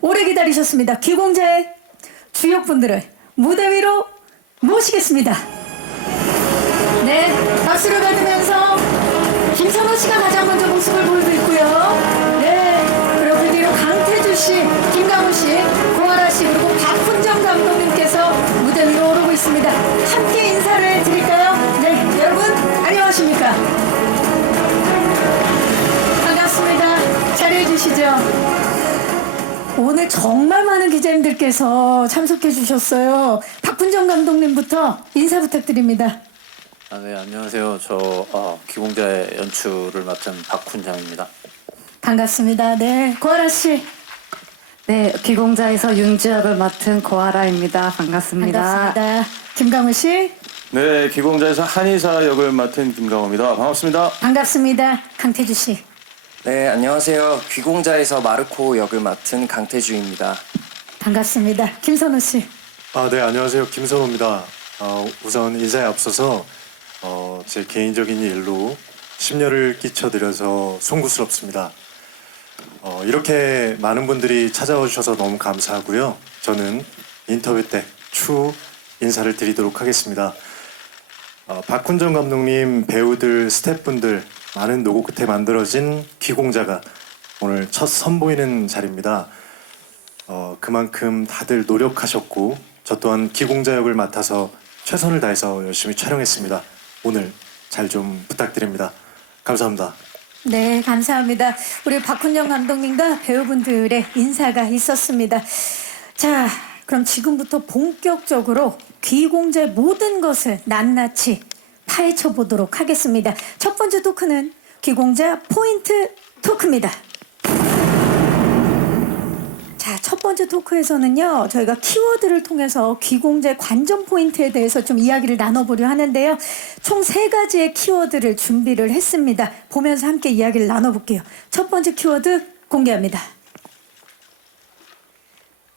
오래 기다리셨습니다. 귀공자의 주역분들을 무대 위로 모시겠습니다. 네, 박수를 받으면서 김선호 씨가 가장 먼저 모습을 보이고 있고요. 네, 그리고 그 뒤로 강태주 씨, 김강훈 씨, 고아라 씨, 그리고 박훈정 감독님께서 무대 위로 오르고 있습니다. 함께 인사를 드릴까요? 네, 여러분 안녕하십니까? 반갑습니다. 자리해 주시죠. 오늘 정말 많은 기자님들께서 참석해 주셨어요. 박훈정 감독님부터 인사 부탁드립니다. 네, 안녕하세요. 저 기공자의 연출을 맡은 박훈정입니다. 반갑습니다. 네, 고아라 씨. 네, 귀공자에서 윤주역을 맡은 고아라입니다. 반갑습니다. 반갑습니다. 김강훈 씨. 네, 기공자에서 한의사 역을 맡은 김강호입니다. 반갑습니다. 반갑습니다. 강태주 씨. 네, 안녕하세요. 귀공자에서 마르코 역을 맡은 강태주입니다. 반갑습니다. 김선호 씨. 네, 안녕하세요. 김선호입니다. 우선 인사에 앞서서 제 개인적인 일로 심려를 끼쳐드려서 송구스럽습니다. 이렇게 많은 분들이 찾아와 주셔서 너무 감사하고요. 저는 인터뷰 때 추후 인사를 드리도록 하겠습니다. 박훈정 감독님, 배우들, 스태프분들 많은 노고 끝에 만들어진 귀공자가 오늘 첫 선보이는 자리입니다. 그만큼 다들 노력하셨고 저 또한 귀공자 역을 맡아서 최선을 다해서 열심히 촬영했습니다. 오늘 잘 좀 부탁드립니다. 감사합니다. 네, 감사합니다. 우리 박훈정 감독님과 배우분들의 인사가 있었습니다. 자, 그럼 지금부터 본격적으로 귀공자의 모든 것을 낱낱이 파헤쳐 보도록 하겠습니다. 첫 번째 토크는 귀공자 포인트 토크입니다. 자, 첫 번째 토크에서는요, 저희가 키워드를 통해서 귀공자의 관전 포인트에 대해서 좀 이야기를 나눠보려 하는데요. 총 3가지의 키워드를 준비를 했습니다. 보면서 함께 이야기를 나눠볼게요. 첫 번째 키워드 공개합니다.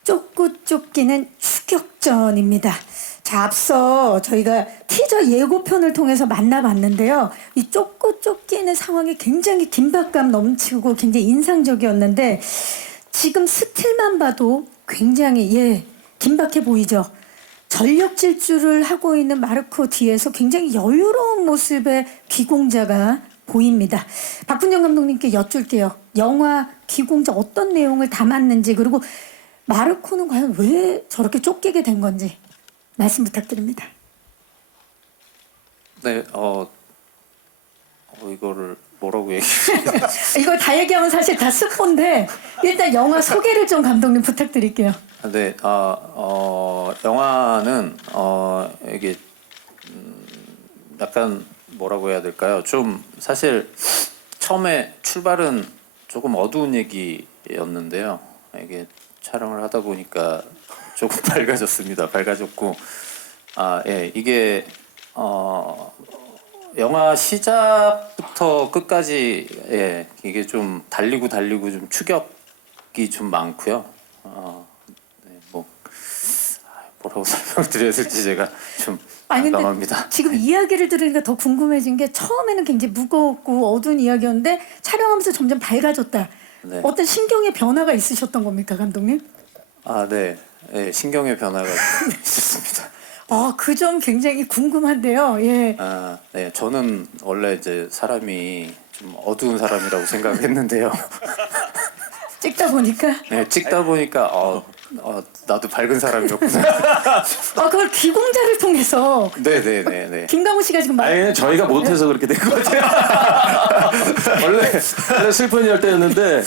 쫓고 쫓기는 추격전입니다. 자, 앞서 저희가 티저 예고편을 통해서 만나봤는데요. 이 쫓고 쫓기는 상황이 굉장히 긴박감 넘치고 굉장히 인상적이었는데 지금 스틸만 봐도 굉장히 긴박해 보이죠. 전력 질주를 하고 있는 마르코 뒤에서 굉장히 여유로운 모습의 귀공자가 보입니다. 박훈정 감독님께 여쭐게요. 영화 귀공자 어떤 내용을 담았는지, 그리고 마르코는 과연 왜 저렇게 쫓기게 된 건지 말씀 부탁드립니다. 네, 이거를 뭐라고 얘기해요? 이거 다 얘기하면 사실 다 스포인데 일단 영화 소개를 좀 감독님 부탁드릴게요. 네, 영화는 이게 약간 뭐라고 해야 될까요? 좀 사실 처음에 출발은 조금 어두운 얘기였는데요. 이게 촬영을 하다 보니까 조금 밝아졌습니다. 밝아졌고, 이게 영화 시작부터 끝까지 이게 좀 달리고 좀 추격이 좀 많고요. 뭐라고 설명을 드려야 될지 제가 좀 난감합니다. 지금 이야기를 들으니까 더 궁금해진 게 처음에는 굉장히 무겁고 어두운 이야기였는데 촬영하면서 점점 밝아졌다. 네. 어떤 신경의 변화가 있으셨던 겁니까, 감독님? 네, 신경의 변화가 있었습니다. 그 점 굉장히 궁금한데요. 예. 네, 저는 원래 이제 사람이 좀 어두운 사람이라고 생각했는데요. 찍다 보니까. 네, 찍다 보니까 나도 밝은 사람이었구나. 그걸 귀공자를 통해서. 네. 김강훈 씨가 지금 아니, 저희가 못해서 그렇게 된 것 같아요. 원래 슬픈 열대였는데,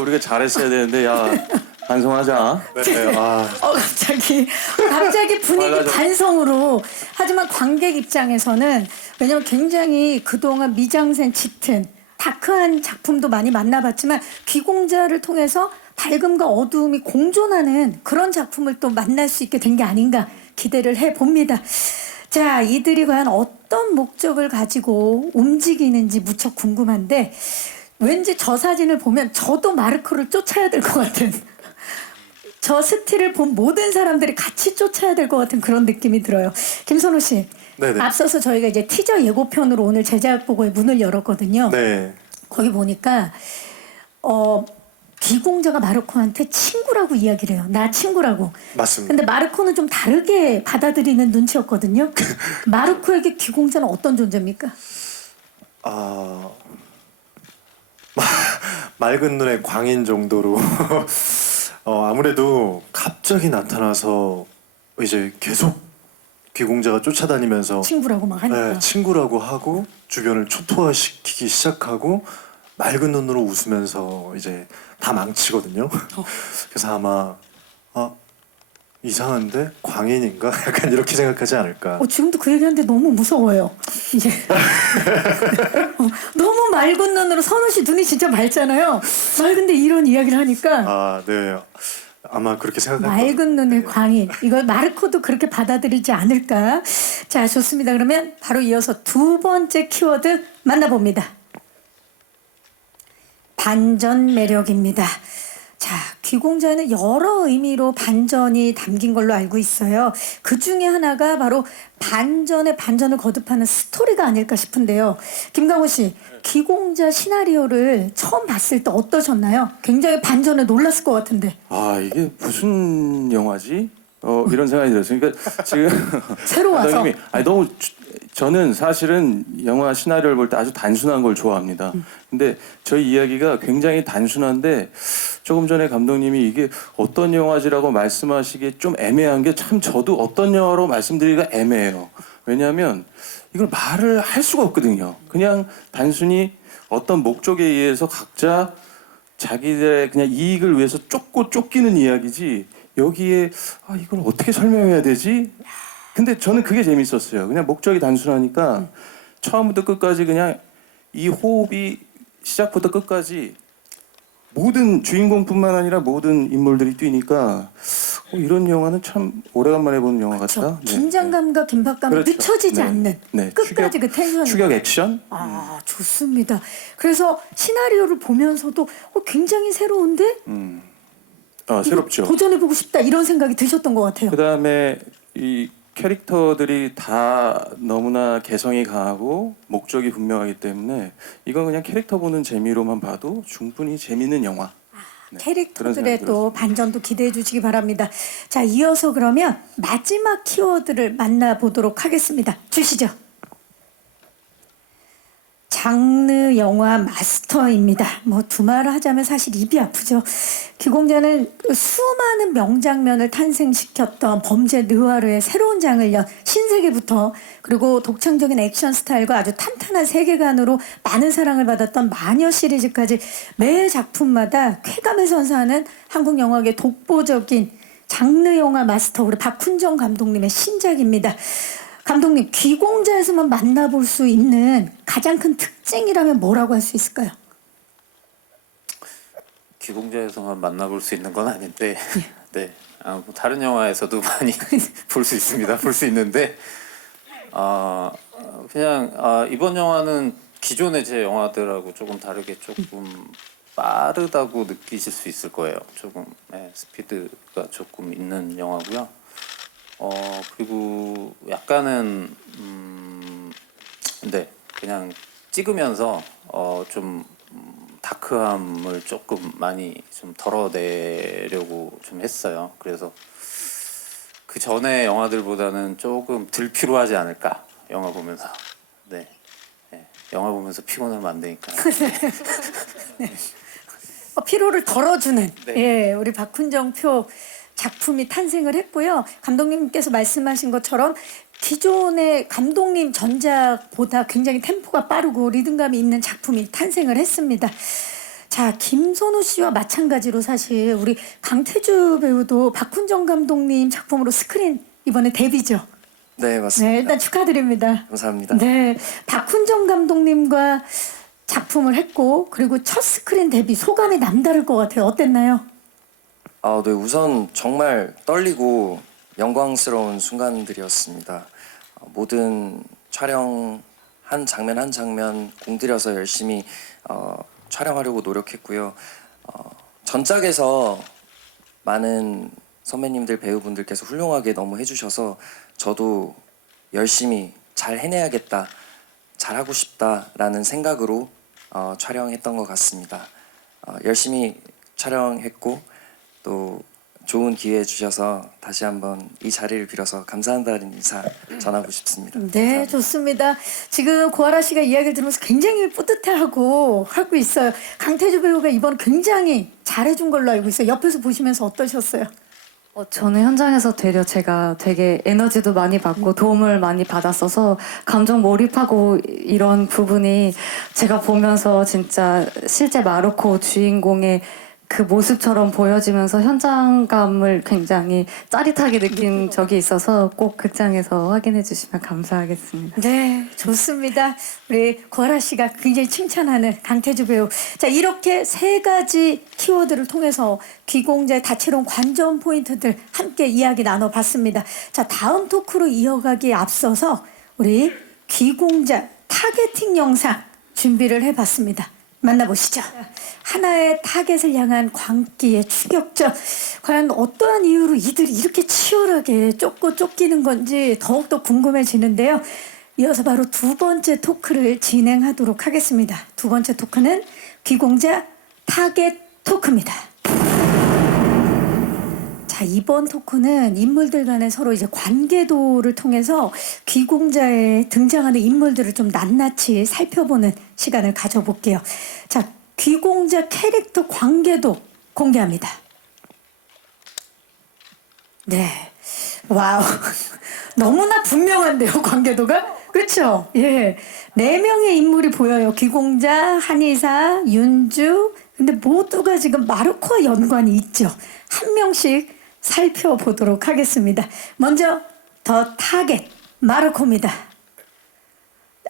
우리가 잘했어야 되는데, 반성하자. 네, 갑자기 분위기 빨라져. 반성으로. 하지만 관객 입장에서는 왜냐면 굉장히 그동안 미장센 짙은 다크한 작품도 많이 만나봤지만 귀공자를 통해서 밝음과 어두움이 공존하는 그런 작품을 또 만날 수 있게 된 게 아닌가 기대를 해봅니다. 자, 이들이 과연 어떤 목적을 가지고 움직이는지 무척 궁금한데 왠지 저 사진을 보면 저도 마르코를 쫓아야 될 것 같은, 저 스틸을 본 모든 사람들이 같이 쫓아야 될 것 같은 그런 느낌이 들어요. 김선호 씨, 네네. 앞서서 저희가 이제 티저 예고편으로 오늘 제작 보고의 문을 열었거든요. 네. 거기 보니까 귀공자가 마르코한테 친구라고 이야기를 해요. 나 친구라고. 맞습니다. 근데 마르코는 좀 다르게 받아들이는 눈치였거든요. 마르코에게 귀공자는 어떤 존재입니까? 아, 맑은 눈의 광인 정도로 아무래도 갑자기 나타나서 이제 계속 귀공자가 쫓아다니면서 친구라고 막 하니까. 네, 친구라고 하고 주변을 초토화시키기 시작하고 맑은 눈으로 웃으면서 이제 다 망치거든요. 그래서 아마 이상한데 광인인가 약간 이렇게 생각하지 않을까. 지금도 그 얘기하는데 너무 무서워요. 이제 너무 맑은 눈으로 선우 씨 눈이 진짜 맑잖아요. 맑은데 이런 이야기를 하니까 아, 네. 아마 그렇게 생각할 맑은 거예요. 눈의 광인. 이걸 마르코도 그렇게 받아들이지 않을까. 자, 좋습니다. 그러면 바로 이어서 두 번째 키워드 만나봅니다. 반전 매력입니다. 자, 귀공자에는 여러 의미로 반전이 담긴 걸로 알고 있어요. 그 중에 하나가 바로 반전에 반전을 거듭하는 스토리가 아닐까 싶은데요. 김강호 씨, 귀공자 시나리오를 처음 봤을 때 어떠셨나요? 굉장히 반전에 놀랐을 것 같은데. 아 이게 무슨 영화지? 이런 생각이 들었어요. 그러니까 지금 새로 와서. 감독님이 너무 저는 사실은 영화 시나리오를 볼 때 아주 단순한 걸 좋아합니다. 근데 저희 이야기가 굉장히 단순한데 조금 전에 감독님이 이게 어떤 영화지라고 말씀하시기에 좀 애매한 게 참 저도 어떤 영화로 말씀드리기가 애매해요. 왜냐하면 이걸 말을 할 수가 없거든요. 그냥 단순히 어떤 목적에 의해서 각자 자기들의 그냥 이익을 위해서 쫓고 쫓기는 이야기지 여기에 이걸 어떻게 설명해야 되지? 근데 저는 그게 재밌었어요. 그냥 목적이 단순하니까 처음부터 끝까지 그냥 이 호흡이 시작부터 끝까지 모든 주인공뿐만 아니라 모든 인물들이 뛰니까 이런 영화는 참 오래간만에 보는 영화 같다. 그렇죠. 긴장감과 긴박감이 그렇죠. 늦춰지지 네. 않는 네. 끝까지 그 텐션. 추격 액션. 좋습니다. 그래서 시나리오를 보면서도 굉장히 새로운데 새롭죠. 도전해보고 싶다 이런 생각이 드셨던 것 같아요. 그 다음에 이 캐릭터들이 다 너무나 개성이 강하고 목적이 분명하기 때문에 이건 그냥 캐릭터 보는 재미로만 봐도 충분히 재밌는 영화. 네, 그런 캐릭터들의 생각이 또 반전도 기대해 주시기 바랍니다. 자, 이어서 그러면 마지막 키워드를 만나보도록 하겠습니다. 주시죠. 장르 영화 마스터입니다. 두말을 하자면 사실 입이 아프죠. 귀공자는 수많은 명장면을 탄생시켰던 범죄 느와르의 새로운 장을 연 신세계부터 그리고 독창적인 액션 스타일과 아주 탄탄한 세계관으로 많은 사랑을 받았던 마녀 시리즈까지 매 작품마다 쾌감을 선사하는 한국 영화계 독보적인 장르 영화 마스터 우리 박훈정 감독님의 신작입니다. 감독님, 귀공자에서만 만나볼 수 있는 가장 큰 특징이라면 뭐라고 할 수 있을까요? 귀공자에서만 만나볼 수 있는 건 아닌데, 네, 다른 영화에서도 많이 볼 수 있습니다. 볼 수 있는데, 그냥 이번 영화는 기존의 제 영화들하고 조금 다르게 조금 빠르다고 느끼실 수 있을 거예요. 조금 스피드가 조금 있는 영화고요. 그리고 약간은 근데 그냥 찍으면서 좀 다크함을 조금 많이 좀 덜어내려고 좀 했어요. 그래서 그 전에 영화들보다는 조금 덜 피로하지 않을까 영화 보면서. 네, 영화 보면서 피곤하면 안 되니까. 피로를 덜어주는 네. 예, 우리 박훈정 표 작품이 탄생을 했고요. 감독님께서 말씀하신 것처럼 기존의 감독님 전작보다 굉장히 템포가 빠르고 리듬감이 있는 작품이 탄생을 했습니다. 자, 김선우 씨와 마찬가지로 사실 우리 강태주 배우도 박훈정 감독님 작품으로 스크린 이번에 데뷔죠. 네, 맞습니다. 네, 일단 축하드립니다. 감사합니다. 네, 박훈정 감독님과 작품을 했고 그리고 첫 스크린 데뷔 소감이 남다를 것 같아요. 어땠나요? 네, 우선 정말 떨리고 영광스러운 순간들이었습니다. 모든 촬영 한 장면 한 장면 공들여서 열심히 촬영하려고 노력했고요. 전작에서 많은 선배님들 배우분들께서 훌륭하게 너무 해주셔서 저도 열심히 잘 해내야겠다, 잘하고 싶다라는 생각으로 촬영했던 것 같습니다. 열심히 촬영했고 또 좋은 기회 주셔서 다시 한번 이 자리를 빌어서 감사한다는 인사 전하고 싶습니다. 네, 좋습니다. 지금 고아라 씨가 이야기를 들으면서 굉장히 뿌듯해하고 하고 있어요. 강태주 배우가 이번 굉장히 잘해준 걸로 알고 있어요. 옆에서 보시면서 어떠셨어요? 저는 현장에서 되려 제가 되게 에너지도 많이 받고 도움을 많이 받았어서 감정 몰입하고 이런 부분이 제가 보면서 진짜 실제 마르코 주인공의 그 모습처럼 보여지면서 현장감을 굉장히 짜릿하게 느낀 적이 있어서 꼭 극장에서 확인해 주시면 감사하겠습니다. 네, 좋습니다. 우리 고아라 씨가 굉장히 칭찬하는 강태주 배우. 자, 이렇게 세 가지 키워드를 통해서 귀공자의 다채로운 관전 포인트들 함께 이야기 나눠봤습니다. 자, 다음 토크로 이어가기에 앞서서 우리 귀공자 타겟팅 영상 준비를 해봤습니다. 만나보시죠. 하나의 타겟을 향한 광기의 추격전. 과연 어떠한 이유로 이들이 이렇게 치열하게 쫓고 쫓기는 건지 더욱더 궁금해지는데요. 이어서 바로 두 번째 토크를 진행하도록 하겠습니다. 두 번째 토크는 귀공자 타겟 토크입니다. 자, 이번 토크는 인물들 간의 서로 이제 관계도를 통해서 귀공자에 등장하는 인물들을 좀 낱낱이 살펴보는 시간을 가져볼게요. 자, 귀공자 캐릭터 관계도 공개합니다. 네. 와우. 너무나 분명한데요, 관계도가? 그렇죠? 예. 4명의 인물이 보여요. 귀공자, 한의사, 윤주. 근데 모두가 지금 마르코와 연관이 있죠. 한 명씩 살펴보도록 하겠습니다. 먼저 더 타겟 마르코입니다.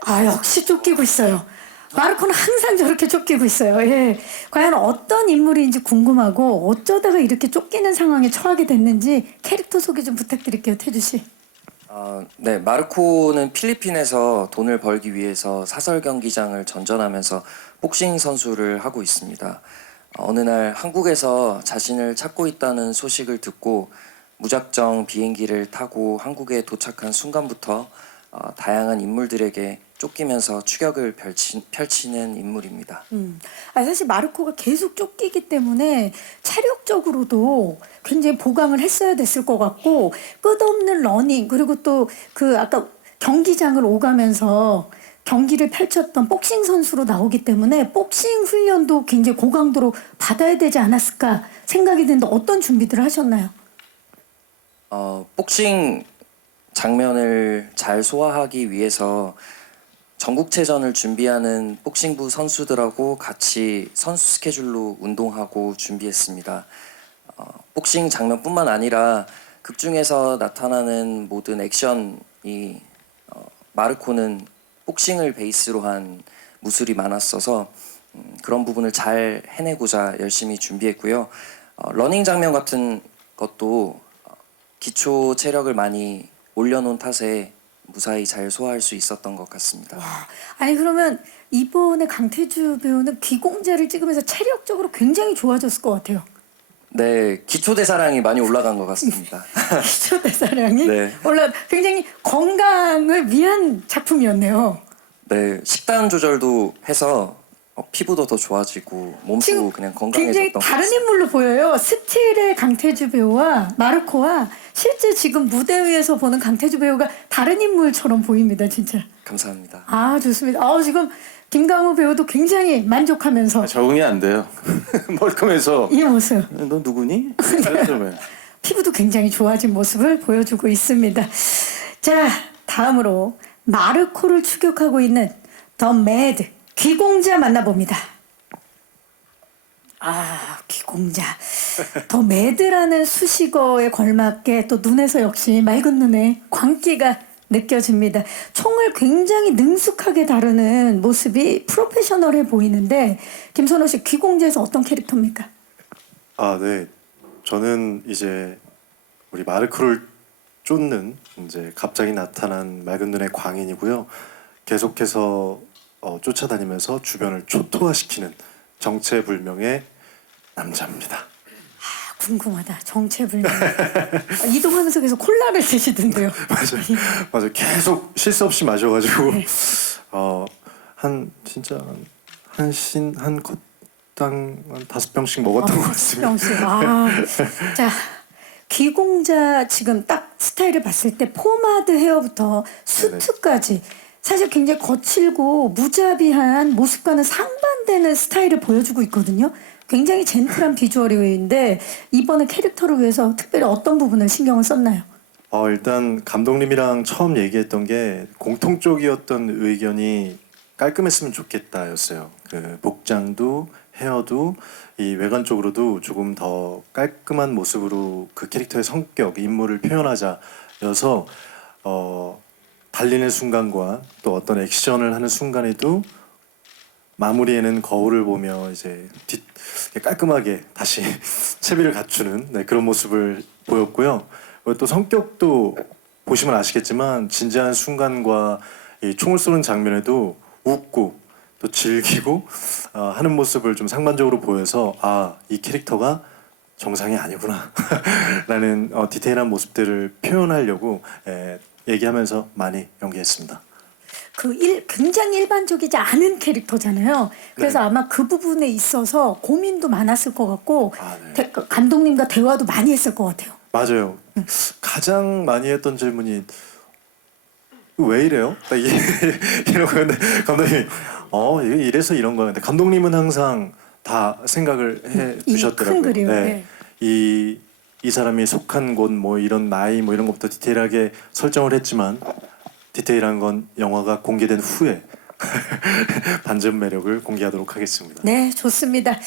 아, 역시 쫓기고 있어요. 마르코는 항상 저렇게 쫓기고 있어요. 예. 과연 어떤 인물인지 궁금하고 어쩌다가 이렇게 쫓기는 상황에 처하게 됐는지 캐릭터 소개 좀 부탁드릴게요, 태주 씨. 네, 마르코는 필리핀에서 돈을 벌기 위해서 사설 경기장을 전전하면서 복싱 선수를 하고 있습니다. 어느 날 한국에서 자신을 찾고 있다는 소식을 듣고 무작정 비행기를 타고 한국에 도착한 순간부터 다양한 인물들에게 쫓기면서 추격을 펼치는 인물입니다. 사실 마르코가 계속 쫓기기 때문에 체력적으로도 굉장히 보강을 했어야 됐을 것 같고 끝없는 러닝 그리고 또 그 아까 경기장을 오가면서 경기를 펼쳤던 복싱 선수로 나오기 때문에 복싱 훈련도 굉장히 고강도로 받아야 되지 않았을까 생각이 드는데 어떤 준비들을 하셨나요? 복싱 장면을 잘 소화하기 위해서 전국체전을 준비하는 복싱부 선수들하고 같이 선수 스케줄로 운동하고 준비했습니다. 복싱 장면뿐만 아니라 극중에서 나타나는 모든 액션이 마르코는 복싱을 베이스로 한 무술이 많았어서 그런 부분을 잘 해내고자 열심히 준비했고요. 러닝 장면 같은 것도 기초 체력을 많이 올려놓은 탓에 무사히 잘 소화할 수 있었던 것 같습니다. 와, 아니 그러면 이번에 강태주 배우는 귀공자를 찍으면서 체력적으로 굉장히 좋아졌을 것 같아요. 네, 기초 대사량이 많이 올라간 것 같습니다. 기초 대사량이 네. 굉장히 건강을 위한 작품이었네요. 네, 식단 조절도 해서 피부도 더 좋아지고 몸도 그냥 굉장히 건강해졌던 것 다른 같습니다. 인물로 보여요. 스틸의 강태주 배우와 마르코와 실제 지금 무대 위에서 보는 강태주 배우가 다른 인물처럼 보입니다, 진짜. 감사합니다. 아, 좋습니다. 지금 김강우 배우도 굉장히 만족하면서 적응이 안 돼요. 멀끔해서 이 모습. 너 누구니? 그러면 피부도 굉장히 좋아진 모습을 보여주고 있습니다. 자, 다음으로 마르코를 추격하고 있는 더 매드 귀공자 만나봅니다. 아, 귀공자. 더 매드라는 수식어에 걸맞게 또 눈에서 역시 맑은 눈에 광기가 느껴집니다. 총을 굉장히 능숙하게 다루는 모습이 프로페셔널해 보이는데 김선호 씨 귀공자에서 어떤 캐릭터입니까? 아, 네. 저는 이제 우리 마르코를 쫓는 이제 갑자기 나타난 맑은 눈의 광인이고요. 계속해서 쫓아다니면서 주변을 초토화시키는 정체불명의 남자입니다. 궁금하다. 정체불명. 이동하면서 계속 콜라를 드시던데요. 맞아요. 계속 실수 없이 마셔가지고 한 진짜 한 컷 술당 한 5병씩 먹었던 것 같습니다. 명수. 아, 자, 귀공자 지금 딱 스타일을 봤을 때 포마드 헤어부터 수트까지 사실 굉장히 거칠고 무자비한 모습과는 상반되는 스타일을 보여주고 있거든요. 굉장히 젠틀한 비주얼인데 이번에 캐릭터를 위해서 특별히 어떤 부분을 신경을 썼나요? 일단 감독님이랑 처음 얘기했던 게 공통적이었던 의견이 깔끔했으면 좋겠다였어요. 그 복장도 헤어도 이 외관적으로도 조금 더 깔끔한 모습으로 그 캐릭터의 성격, 인물을 표현하자여서 달리는 순간과 또 어떤 액션을 하는 순간에도 마무리에는 거울을 보며 이제 깔끔하게 다시 채비를 갖추는 그런 모습을 보였고요. 또 성격도 보시면 아시겠지만 진지한 순간과 이 총을 쏘는 장면에도 웃고 또 즐기고 하는 모습을 좀 상반적으로 보여서 이 캐릭터가 정상이 아니구나 라는 디테일한 모습들을 표현하려고 얘기하면서 많이 연기했습니다. 굉장히 일반적이지 않은 캐릭터잖아요. 그래서 아마 그 부분에 있어서 고민도 많았을 것 같고 감독님과 대화도 많이 했을 것 같아요. 맞아요. 가장 많이 했던 질문이 왜 이래요? 이런 거였는데 감독님이 이게 이래서 이런 거였는데 감독님은 항상 다 생각을 해 두셨더라고요. 큰 그림. 네. 이 사람이 속한 곳 뭐 이런 나이 뭐 이런 것부터 디테일하게 설정을 했지만 디테일한 건 영화가 공개된 후에 반전 매력을 공개하도록 하겠습니다. 네, 좋습니다.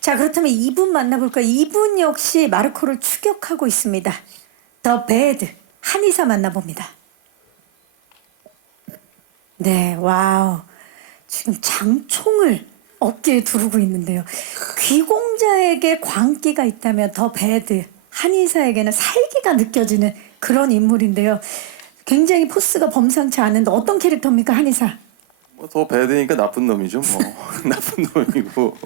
자, 그렇다면 이분 만나볼까요? 이분 역시 마르코를 추격하고 있습니다. 더 배드 한의사 만나봅니다. 네, 와우. 지금 장총을 어깨에 두르고 있는데요. 귀공자에게 광기가 있다면 더 배드 한의사에게는 살기가 느껴지는 그런 인물인데요. 굉장히 포스가 범상치 않은데 어떤 캐릭터입니까, 한의사? 뭐 더 배드니까 나쁜 놈이죠. 뭐 나쁜 놈이고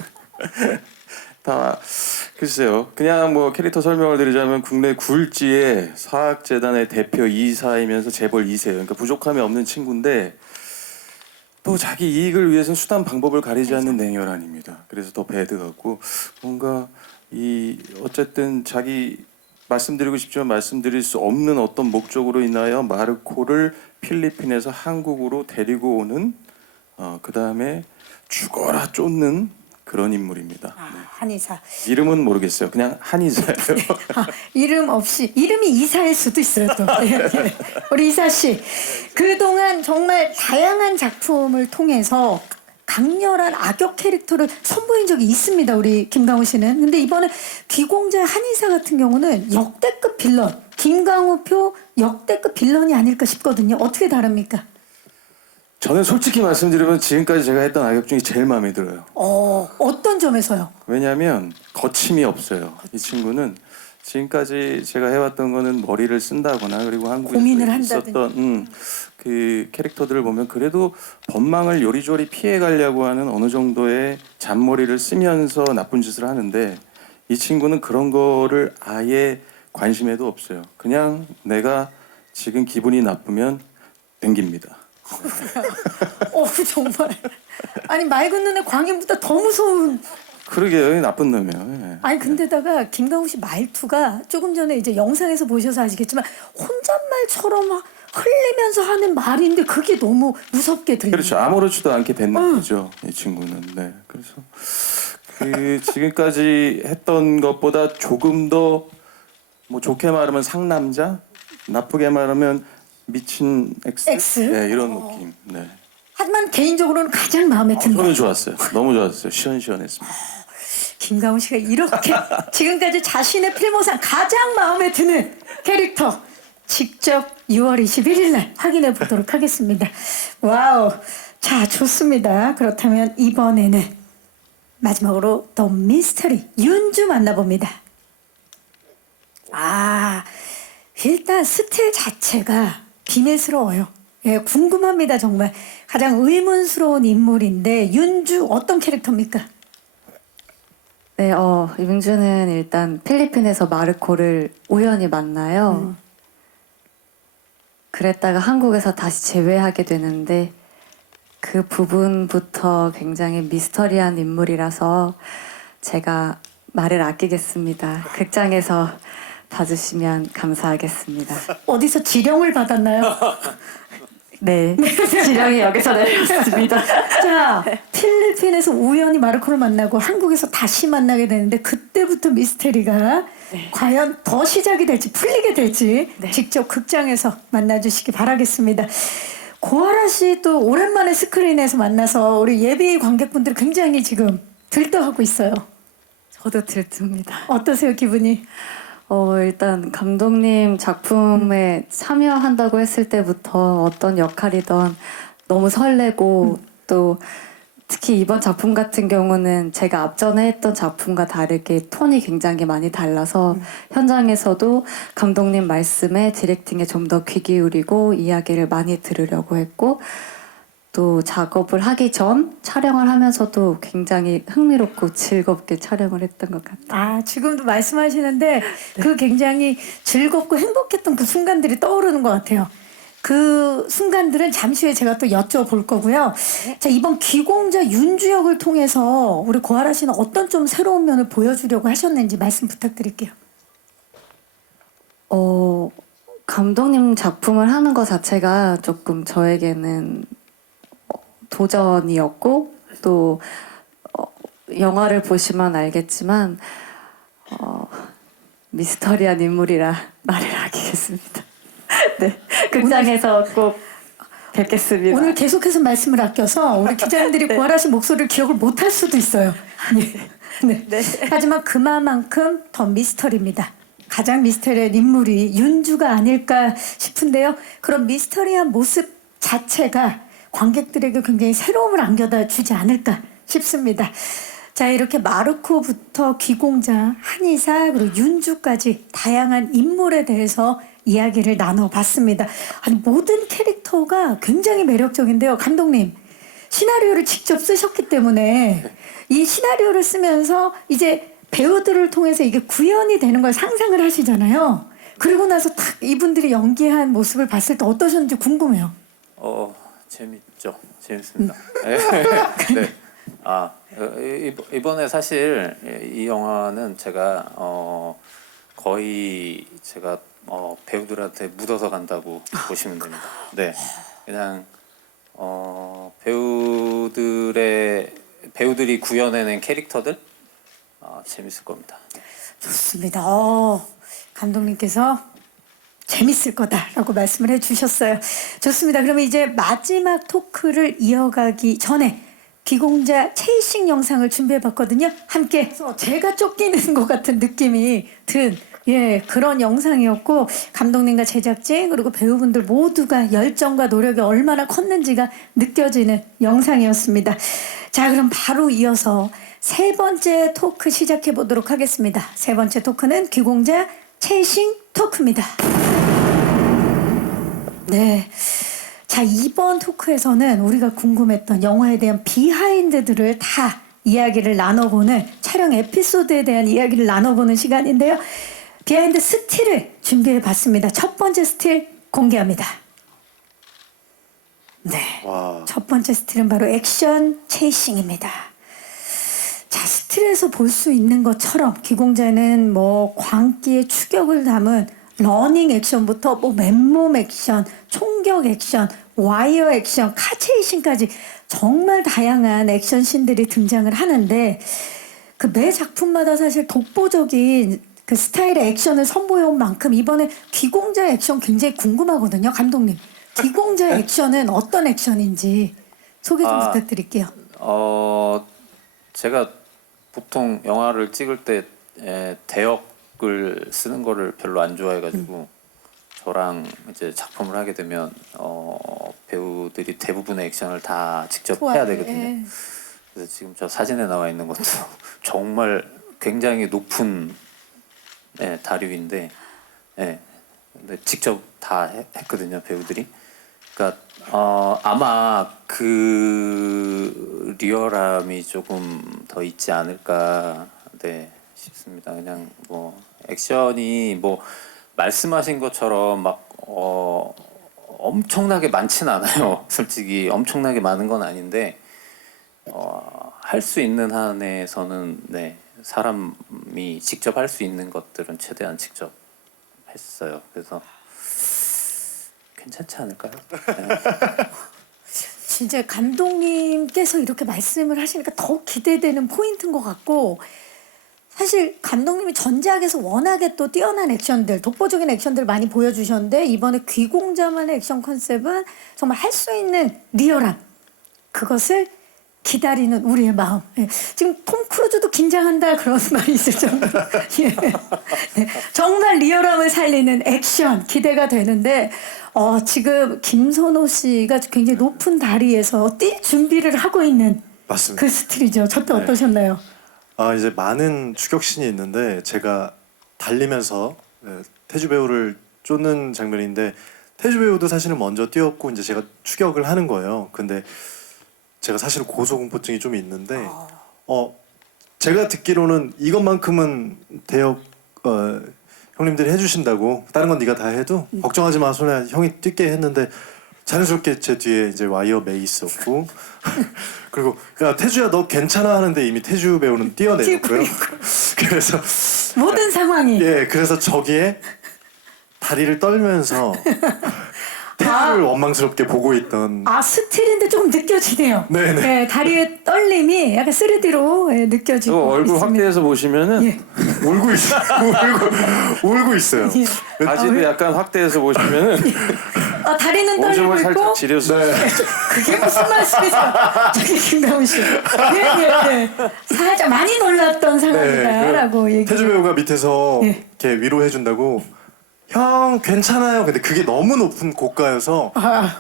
다 글쎄요. 그냥 뭐 캐릭터 설명을 드리자면 국내 굴지의 사학재단의 대표 이사이면서 재벌 2세예요. 그러니까 부족함이 없는 친구인데 또 자기 이익을 위해서 수단 방법을 가리지 않는 냉혈한입니다. 그래서 더 배드 같고 뭔가 어쨌든 자기 말씀드리고 싶지만 말씀드릴 수 없는 어떤 목적으로 인하여 마르코를 필리핀에서 한국으로 데리고 오는 그 다음에 죽어라 쫓는 그런 인물입니다. 네. 한의사. 이름은 모르겠어요. 그냥 한의사예요. 이름 없이 이름이 이사일 수도 있어요. 또. 네. 우리 이사 씨, 그동안 정말 다양한 작품을 통해서 강렬한 악역 캐릭터를 선보인 적이 있습니다. 우리 김강호 씨는. 근데 이번에 귀공자 한의사 같은 경우는 역대급 빌런, 김강호표 역대급 빌런이 아닐까 싶거든요. 어떻게 다릅니까? 저는 솔직히 말씀드리면 지금까지 제가 했던 악역 중에 제일 마음에 들어요. 어떤 점에서요? 왜냐하면 거침이 없어요. 이 친구는 지금까지 제가 해왔던 거는 머리를 쓴다거나 그리고 한국에서 고민을 있었던 그 캐릭터들을 보면 그래도 법망을 요리조리 피해가려고 하는 어느 정도의 잔머리를 쓰면서 나쁜 짓을 하는데 이 친구는 그런 거를 아예 관심에도 없어요. 그냥 내가 지금 기분이 나쁘면 땡깁니다. 정말. 아니 맑은 눈의 광인보다 더 무서운. 그러게요. 나쁜 놈이에요. 예. 아니 근데다가 김강호 씨 말투가 조금 전에 이제 영상에서 보셔서 아시겠지만 혼잣말처럼 막 흘리면서 하는 말인데 그게 너무 무섭게 들려요. 그렇죠. 아무렇지도 않게 뱉는 거죠. 이 친구는. 네. 그래서 지금까지 했던 것보다 조금 더 뭐 좋게 말하면 상남자, 나쁘게 말하면 미친 X? 네, 이런 느낌. 네. 하지만 개인적으로는 가장 마음에 든다. 저는 좋았어요. 너무 좋았어요. 시원시원했습니다. 김강호 씨가 이렇게 지금까지 자신의 필모상 가장 마음에 드는 캐릭터 직접 6월 21일 날 확인해 보도록 하겠습니다. 와우. 자, 좋습니다. 그렇다면 이번에는 마지막으로 더 미스터리 윤주 만나봅니다. 일단 스틸 자체가 비밀스러워요. 예, 궁금합니다. 정말 가장 의문스러운 인물인데 윤주 어떤 캐릭터입니까? 네, 윤주는 일단 필리핀에서 마르코를 우연히 만나요. 그랬다가 한국에서 다시 재회하게 되는데 그 부분부터 굉장히 미스터리한 인물이라서 제가 말을 아끼겠습니다. 극장에서 봐주시면 감사하겠습니다. 어디서 지령을 받았나요? 네, 지령이 여기서 내렸습니다. 자, 필리핀에서 우연히 마르코를 만나고 한국에서 다시 만나게 되는데 그때부터 미스테리가 과연 더 시작이 될지 풀리게 될지 직접 극장에서 만나주시기 바라겠습니다. 고아라 씨 또 오랜만에 스크린에서 만나서 우리 예비 관객분들 굉장히 지금 들떠하고 있어요. 저도 들뜹니다. 어떠세요, 기분이? 일단 감독님 작품에 참여한다고 했을 때부터 어떤 역할이던 너무 설레고 또 특히 이번 작품 같은 경우는 제가 앞전에 했던 작품과 다르게 톤이 굉장히 많이 달라서 현장에서도 감독님 말씀에 디렉팅에 좀 더 귀 기울이고 이야기를 많이 들으려고 했고 또 작업을 하기 전 촬영을 하면서도 굉장히 흥미롭고 즐겁게 촬영을 했던 것 같아요. 아, 지금도 말씀하시는데 그 굉장히 즐겁고 행복했던 그 순간들이 떠오르는 것 같아요. 그 순간들은 잠시 후에 제가 또 여쭤볼 거고요. 자, 이번 기공자 윤주 역을 통해서 우리 고아라 씨는 어떤 좀 새로운 면을 보여주려고 하셨는지 말씀 부탁드릴게요. 감독님 작품을 하는 것 자체가 조금 저에게는 도전이었고 또 영화를 보시면 알겠지만 미스터리한 인물이라 말을 아끼겠습니다. 네, 극장에서 꼭 뵙겠습니다. 오늘 계속해서 말씀을 아껴서 우리 기자님들이 고아라 씨 목소리를 기억을 못할 수도 있어요. 네. 하지만 그만큼 더 미스터리입니다. 가장 미스터리한 인물이 윤주가 아닐까 싶은데요. 그런 미스터리한 모습 자체가 관객들에게 굉장히 새로움을 안겨다 주지 않을까 싶습니다. 자, 이렇게 마르코부터 기공자, 한의사, 그리고 윤주까지 다양한 인물에 대해서 이야기를 나눠봤습니다. 아니, 모든 캐릭터가 굉장히 매력적인데요. 감독님, 시나리오를 직접 쓰셨기 때문에 이 시나리오를 쓰면서 이제 배우들을 통해서 이게 구현이 되는 걸 상상을 하시잖아요. 그리고 나서 딱 이분들이 연기한 모습을 봤을 때 어떠셨는지 궁금해요. 재밌죠. 재밌습니다. 네. 이번에 사실 이 영화는 제가 거의 제가 배우들한테 묻어서 간다고 보시면 됩니다. 네. 그냥 배우들이 구현해낸 캐릭터들 재밌을 겁니다. 좋습니다. 감독님께서 재밌을 거다라고 말씀을 해주셨어요. 좋습니다. 그러면 이제 마지막 토크를 이어가기 전에 기공자 체이싱 영상을 준비해봤거든요. 함께 제가 쫓기는 것 같은 느낌이 든 그런 영상이었고 감독님과 제작진 그리고 배우분들 모두가 열정과 노력이 얼마나 컸는지가 느껴지는 영상이었습니다. 자, 그럼 바로 이어서 세 번째 토크 시작해 보도록 하겠습니다. 세 번째 토크는 기공자 체이싱 토크입니다. 네. 자, 이번 토크에서는 우리가 궁금했던 영화에 대한 비하인드들을 다 이야기를 나눠보는 촬영 에피소드에 대한 이야기를 나눠보는 시간인데요. 비하인드 스틸을 준비해봤습니다. 첫 번째 스틸 공개합니다. 네. 와. 첫 번째 스틸은 바로 액션 체이싱입니다. 자, 스틸에서 볼 수 있는 것처럼 기공자는 뭐 광기의 추격을 담은 러닝 액션부터 뭐 맨몸 액션, 총격 액션, 와이어 액션, 카체이싱까지 정말 다양한 액션 씬들이 등장을 하는데 그 매 작품마다 사실 독보적인 그 스타일의 액션을 선보여온 만큼 이번에 기공자 액션 굉장히 궁금하거든요, 감독님. 기공자 액션은 어떤 액션인지 소개 좀 부탁드릴게요. 제가 보통 영화를 찍을 때 대역을 쓰는 거를 별로 안 좋아해가지고 저랑 이제 작품을 하게 되면 배우들이 대부분의 액션을 다 직접 해야 되거든요. 그래서 지금 저 사진에 나와 있는 것도 정말 굉장히 높은 다리위인데, 근데 직접 다 했거든요, 배우들이. 그러니까 아마 그 리얼함이 조금 더 있지 않을까 싶습니다. 그냥 뭐 액션이 뭐 말씀하신 것처럼 막 엄청나게 많진 않아요. 솔직히 엄청나게 많은 건 아닌데 할 수 있는 한에서는 네, 사람이 직접 할 수 있는 것들은 최대한 직접 했어요. 그래서 괜찮지 않을까요? 네. 진짜 감독님께서 이렇게 말씀을 하시니까 더 기대되는 포인트인 것 같고, 사실 감독님이 전작에서 워낙에 또 뛰어난 액션들, 독보적인 액션들 많이 보여주셨는데, 이번에 귀공자만의 액션 컨셉은 정말 할 수 있는 리얼함, 그것을 기다리는 우리의 마음. 예. 지금 톰 크루즈도 긴장한다 그런 말이 있을 정도로 예. 네. 정말 리얼함을 살리는 액션 기대가 되는데, 지금 김선호 씨가 굉장히 높은 다리에서 뛸 준비를 하고 있는 맞습니다. 그 스틸이죠. 저때 네. 어떠셨나요? 이제 많은 추격신이 있는데 제가 달리면서 태주 배우를 쫓는 장면인데, 태주 배우도 사실은 먼저 뛰었고 이제 제가 추격을 하는 거예요. 근데 제가 사실 고소공포증이 좀 있는데 제가 듣기로는 이것만큼은 대역 형님들이 해주신다고, 다른 건 네가 다 해도 걱정하지 마 소녀야, 형이 뛰게 했는데 자연스럽게 제 뒤에 이제 와이어 메이 있었고 그리고 야 태주야 너 괜찮아 하는데 이미 태주 배우는 뛰어내렸고요. 그래서 모든 상황이 그래서 저기에 다리를 떨면서 태주를 원망스럽게 보고 있던. 스틸인데 조금 느껴지네요. 네네. 네, 다리의 떨림이 약간 3D로 느껴지고 이거 얼굴 있습니다. 확대해서 보시면은 예. 울고 있어요. 울고 있어요. 예. 바지도 약간 확대해서 보시면은 다리는 떨리고 오줌을 있고 살짝 지려서 그게 무슨 말씀이세요? 저기 김가훈 씨. 예. 살짝 많이 놀랐던 상황이다라고 얘기. 태주 배우가 밑에서 예. 이렇게 위로해 준다고, 형 괜찮아요. 근데 그게 너무 높은 고가여서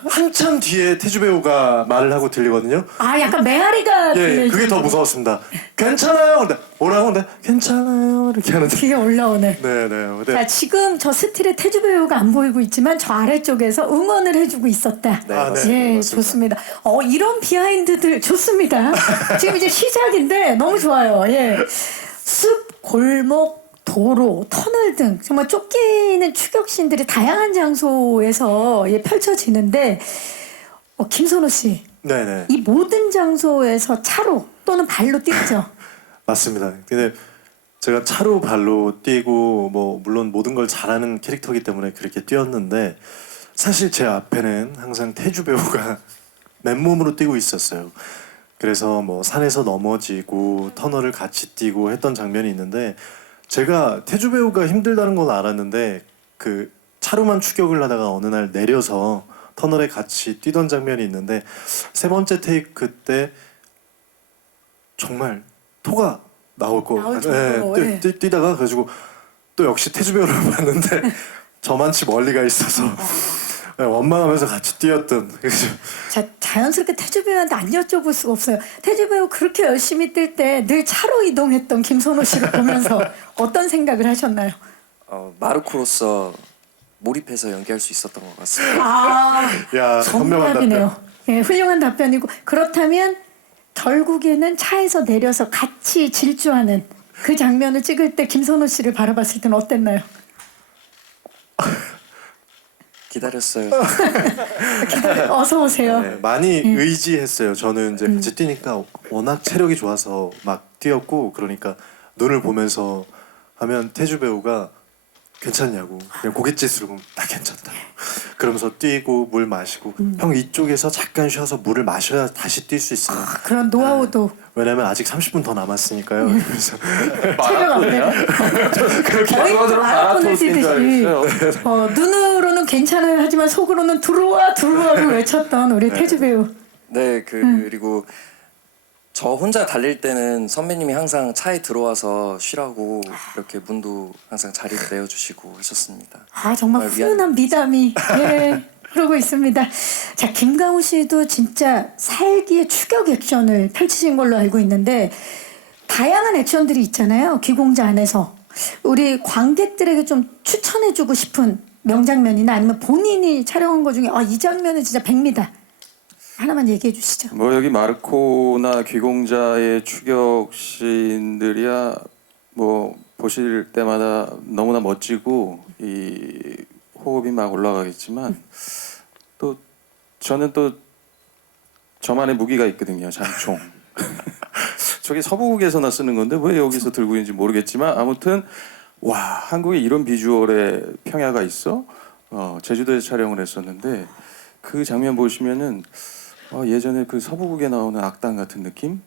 한참 뒤에 태주 배우가 말을 하고 들리거든요. 약간 메아리가 예, 그게 더 무서웠습니다. 괜찮아요. 근데 뭐라고? 근데 괜찮아요. 이렇게 하는데. 뒤에 올라오네. 네네. 근데 자, 지금 저 스틸에 태주 배우가 안 보이고 있지만 저 아래쪽에서 응원을 해주고 있었다. 네, 예, 맞습니다. 좋습니다. 이런 비하인드들 좋습니다. 지금 이제 시작인데 너무 좋아요. 예. 숲, 골목, 도로, 터널 등 정말 쫓기는 추격신들이 다양한 장소에서 펼쳐지는데, 김선호 씨, 네네. 이 모든 장소에서 차로 또는 발로 뛰죠. 맞습니다. 근데 제가 차로 발로 뛰고 뭐 물론 모든 걸 잘하는 캐릭터이기 때문에 그렇게 뛰었는데, 사실 제 앞에는 항상 태주 배우가 맨몸으로 뛰고 있었어요. 그래서 뭐 산에서 넘어지고 터널을 같이 뛰고 했던 장면이 있는데, 제가 태주 배우가 힘들다는 건 알았는데 그 차로만 추격을 하다가 어느 날 내려서 터널에 같이 뛰던 장면이 있는데, 세 번째 테이크 때 정말 토가 나올 거 나올 정도로, 예. 뛰다가 그래가지고 또 역시 태주 배우를 봤는데 저만치 멀리 가 있어서 원망하면서 같이 뛰었던. 자, 자연스럽게 태주 배우한테 안 여쭤볼 수가 없어요. 태주 배우 그렇게 열심히 뛸 때 늘 차로 이동했던 김선호 씨를 보면서 어떤 생각을 하셨나요? 마르코로서 몰입해서 연기할 수 있었던 것 같습니다. 야, 현명한 정답이네요. 답변. 예, 훌륭한 답변이고, 그렇다면 결국에는 차에서 내려서 같이 질주하는 그 장면을 찍을 때 김선호 씨를 바라봤을 때는 어땠나요? 기다렸어요. 어서 오세요. 네, 많이 의지했어요. 저는 이제 같이 뛰니까 워낙 체력이 좋아서 막 뛰었고, 그러니까 눈을 보면서 하면 태주 배우가 괜찮냐고 그냥 고갯짓으로 보면 나 괜찮다 그러면서 뛰고 물 마시고, 형 이쪽에서 잠깐 쉬어서 물을 마셔야 다시 뛸 수 있어요. 그런 노하우도 왜냐면 아직 30분 더 남았으니까요. 그래서 체력 안 되네. 거의 그거들은 마라톤을 마라톤 뛴줄 뛰듯이 알겠어요. 눈으로는 괜찮아요 하지만 속으로는 들어와를 외쳤던 우리 태주 배우. 네, 그리고 저 혼자 달릴 때는 선배님이 항상 차에 들어와서 쉬라고 이렇게 문도 항상 자리를 내어주시고 하셨습니다. 정말 훈훈한 미담이 흐르고 있습니다. 자, 김가우 씨도 진짜 살기의 추격 액션을 펼치신 걸로 알고 있는데, 다양한 액션들이 있잖아요. 귀공자 안에서 우리 관객들에게 좀 추천해주고 싶은 명장면이나 아니면 본인이 촬영한 것 중에 이 장면은 진짜 백미다, 하나만 얘기해 주시죠. 뭐 여기 마르코나 귀공자의 추격신들이야 뭐 보실 때마다 너무나 멋지고 이 호흡이 막 올라가겠지만, 또 저는 또 저만의 무기가 있거든요. 장총. 저게 서부국에서나 쓰는 건데 왜 여기서 들고 있는지 모르겠지만 아무튼 와 한국에 이런 비주얼의 평야가 있어? 제주도에서 촬영을 했었는데 그 장면 보시면은 예전에 그 서부국에 나오는 악당 같은 느낌?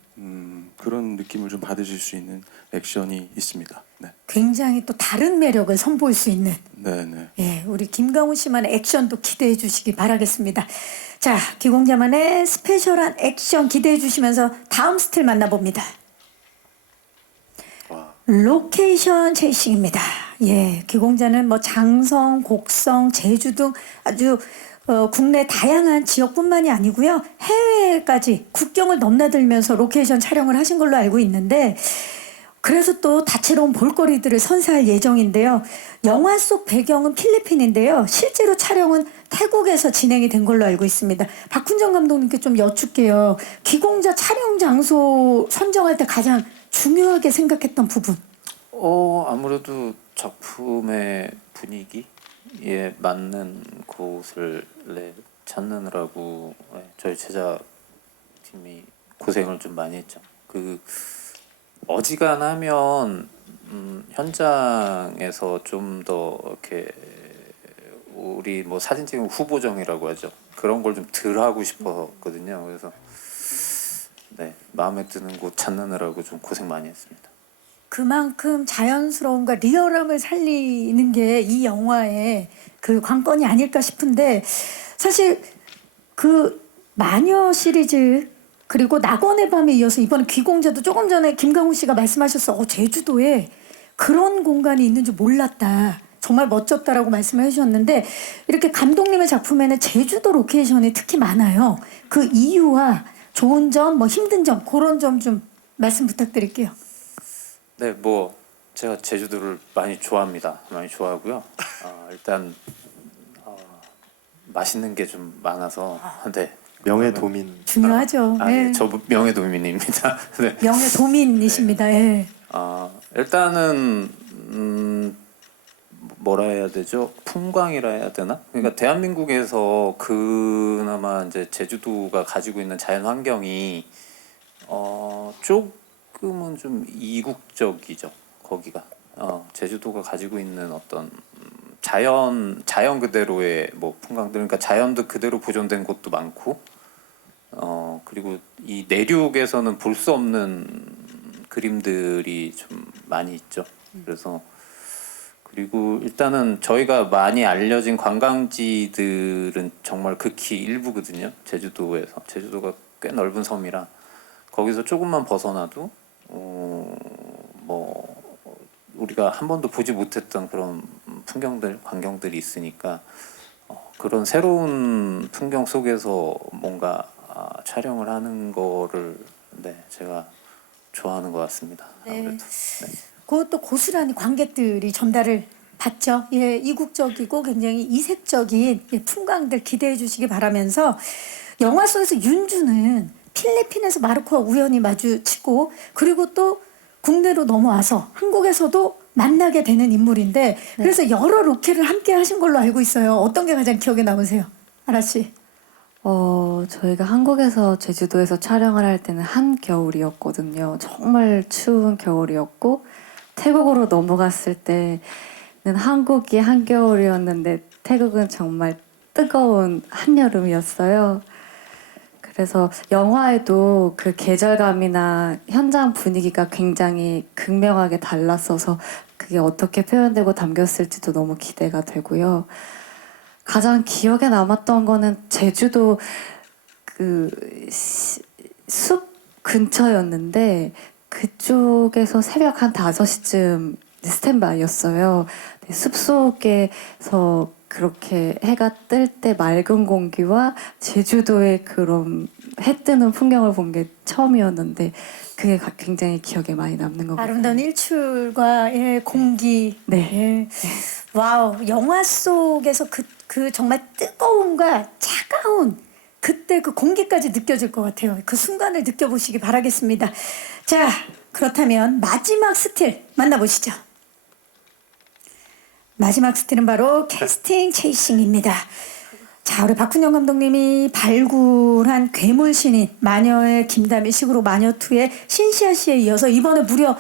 그런 느낌을 좀 받으실 수 있는 액션이 있습니다. 네, 굉장히 또 다른 매력을 선보일 수 있는 네, 네. 예, 우리 김강훈 씨만의 액션도 기대해 주시기 바라겠습니다. 자, 기공자만의 스페셜한 액션 기대해 주시면서 다음 스틸 만나봅니다. 로케이션 체이싱입니다. 예, 기공자는 뭐 장성, 곡성, 제주 등 아주 국내 다양한 지역뿐만이 아니고요. 해외까지 국경을 넘나들면서 로케이션 촬영을 하신 걸로 알고 있는데 그래서 또 다채로운 볼거리들을 선사할 예정인데요. 영화 속 배경은 필리핀인데요. 실제로 촬영은 태국에서 진행이 된 걸로 알고 있습니다. 박훈정 감독님께 좀 여쭙게요. 기공자 촬영 장소 선정할 때 가장 중요하게 생각했던 부분. 아무래도 작품의 분위기에 맞는 곳을 찾느라고 저희 제작팀이 고생을 좀 많이 했죠. 어지간하면 현장에서 좀 더 이렇게 우리 뭐 사진 찍은 후보정이라고 하죠. 그런 걸 좀 덜 하고 싶었거든요. 그래서 네, 마음에 드는 곳 찾느라고 좀 고생 많이 했습니다. 그만큼 자연스러움과 리얼함을 살리는 게 이 영화의 그 관건이 아닐까 싶은데 사실 그 마녀 시리즈 그리고 낙원의 밤에 이어서 이번 귀공자도 조금 전에 김강훈 씨가 말씀하셨어. 제주도에 그런 공간이 있는 줄 몰랐다. 정말 멋졌다라고 말씀을 해주셨는데 이렇게 감독님의 작품에는 제주도 로케이션이 특히 많아요. 그 이유와 좋은 점, 뭐 힘든 점 그런 점 좀 말씀 부탁드릴게요. 네, 뭐 제가 제주도를 많이 좋아합니다. 많이 좋아하고요. 일단 맛있는 게 좀 많아서 네. 명예도민. 중요하죠. 예. 네, 저 명예도민입니다. 네. 명예도민이십니다. 예. 일단은 뭐라 해야 되죠? 풍광이라 해야 되나? 그러니까 대한민국에서 그나마 이제 제주도가 가지고 있는 자연 환경이 조금은 좀 이국적이죠. 거기가 제주도가 가지고 있는 어떤 자연 그대로의 뭐 풍광들, 그러니까 자연도 그대로 보존된 곳도 많고, 그리고 이 내륙에서는 볼 수 없는 그림들이 좀 많이 있죠. 그래서 그리고 일단은 저희가 많이 알려진 관광지들은 정말 극히 일부거든요. 제주도가 꽤 넓은 섬이라 거기서 조금만 벗어나도 뭐 우리가 한 번도 보지 못했던 그런 광경들이 있으니까 그런 새로운 풍경 속에서 뭔가 촬영을 하는 거를 제가 좋아하는 것 같습니다. 네. 아무래도. 네. 그것도 고스란히 관객들이 전달을 받죠. 예, 이국적이고 굉장히 이색적인 풍광들 기대해 주시기 바라면서 영화 속에서 윤주는 필리핀에서 마르코와 우연히 마주치고 그리고 또 국내로 넘어와서 한국에서도 만나게 되는 인물인데 그래서 여러 로케를 함께 하신 걸로 알고 있어요. 어떤 게 가장 기억에 남으세요? 아라 씨. 저희가 한국에서 제주도에서 촬영을 할 때는 한겨울이었거든요. 정말 추운 겨울이었고 태국으로 넘어갔을 때는 한국이 한겨울이었는데 태국은 정말 뜨거운 한여름이었어요. 그래서 영화에도 그 계절감이나 현장 분위기가 굉장히 극명하게 달랐어서 그게 어떻게 표현되고 담겼을지도 너무 기대가 되고요. 가장 기억에 남았던 거는 제주도 그 숲 근처였는데 그쪽에서 새벽 한 5시쯤 스탠바이였어요. 숲속에서 그렇게 해가 뜰 때 맑은 공기와 제주도의 그런 해 뜨는 풍경을 본 게 처음이었는데 그게 굉장히 기억에 많이 남는 것 같아요. 아름다운 일출과 공기. 네. 예. 와우, 영화 속에서 그 정말 뜨거움과 차가운 그때 그 공기까지 느껴질 것 같아요. 그 순간을 느껴보시기 바라겠습니다. 자, 그렇다면 마지막 스틸 만나보시죠. 마지막 스틸은 바로 캐스팅 체이싱입니다. 자, 우리 박훈영 감독님이 발굴한 괴물 신인 마녀의 김다미 식으로 마녀2의 신시아 씨에 이어서 이번에 무려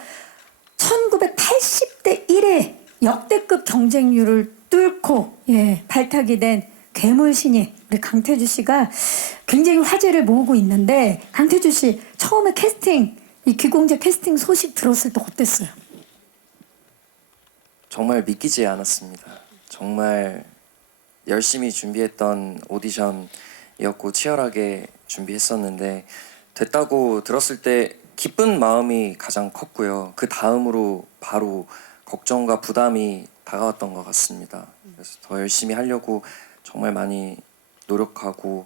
1980대 1의 역대급 경쟁률을 뚫고 발탁이 된 괴물 신인 우리 강태주 씨가 굉장히 화제를 모으고 있는데, 강태주 씨 처음에 캐스팅 이 귀공자 캐스팅 소식 들었을 때 어땠어요? 정말 믿기지 않았습니다. 정말 열심히 준비했던 오디션이었고 치열하게 준비했었는데 됐다고 들었을 때 기쁜 마음이 가장 컸고요. 그 다음으로 바로 걱정과 부담이 다가왔던 것 같습니다. 그래서 더 열심히 하려고 정말 많이 노력하고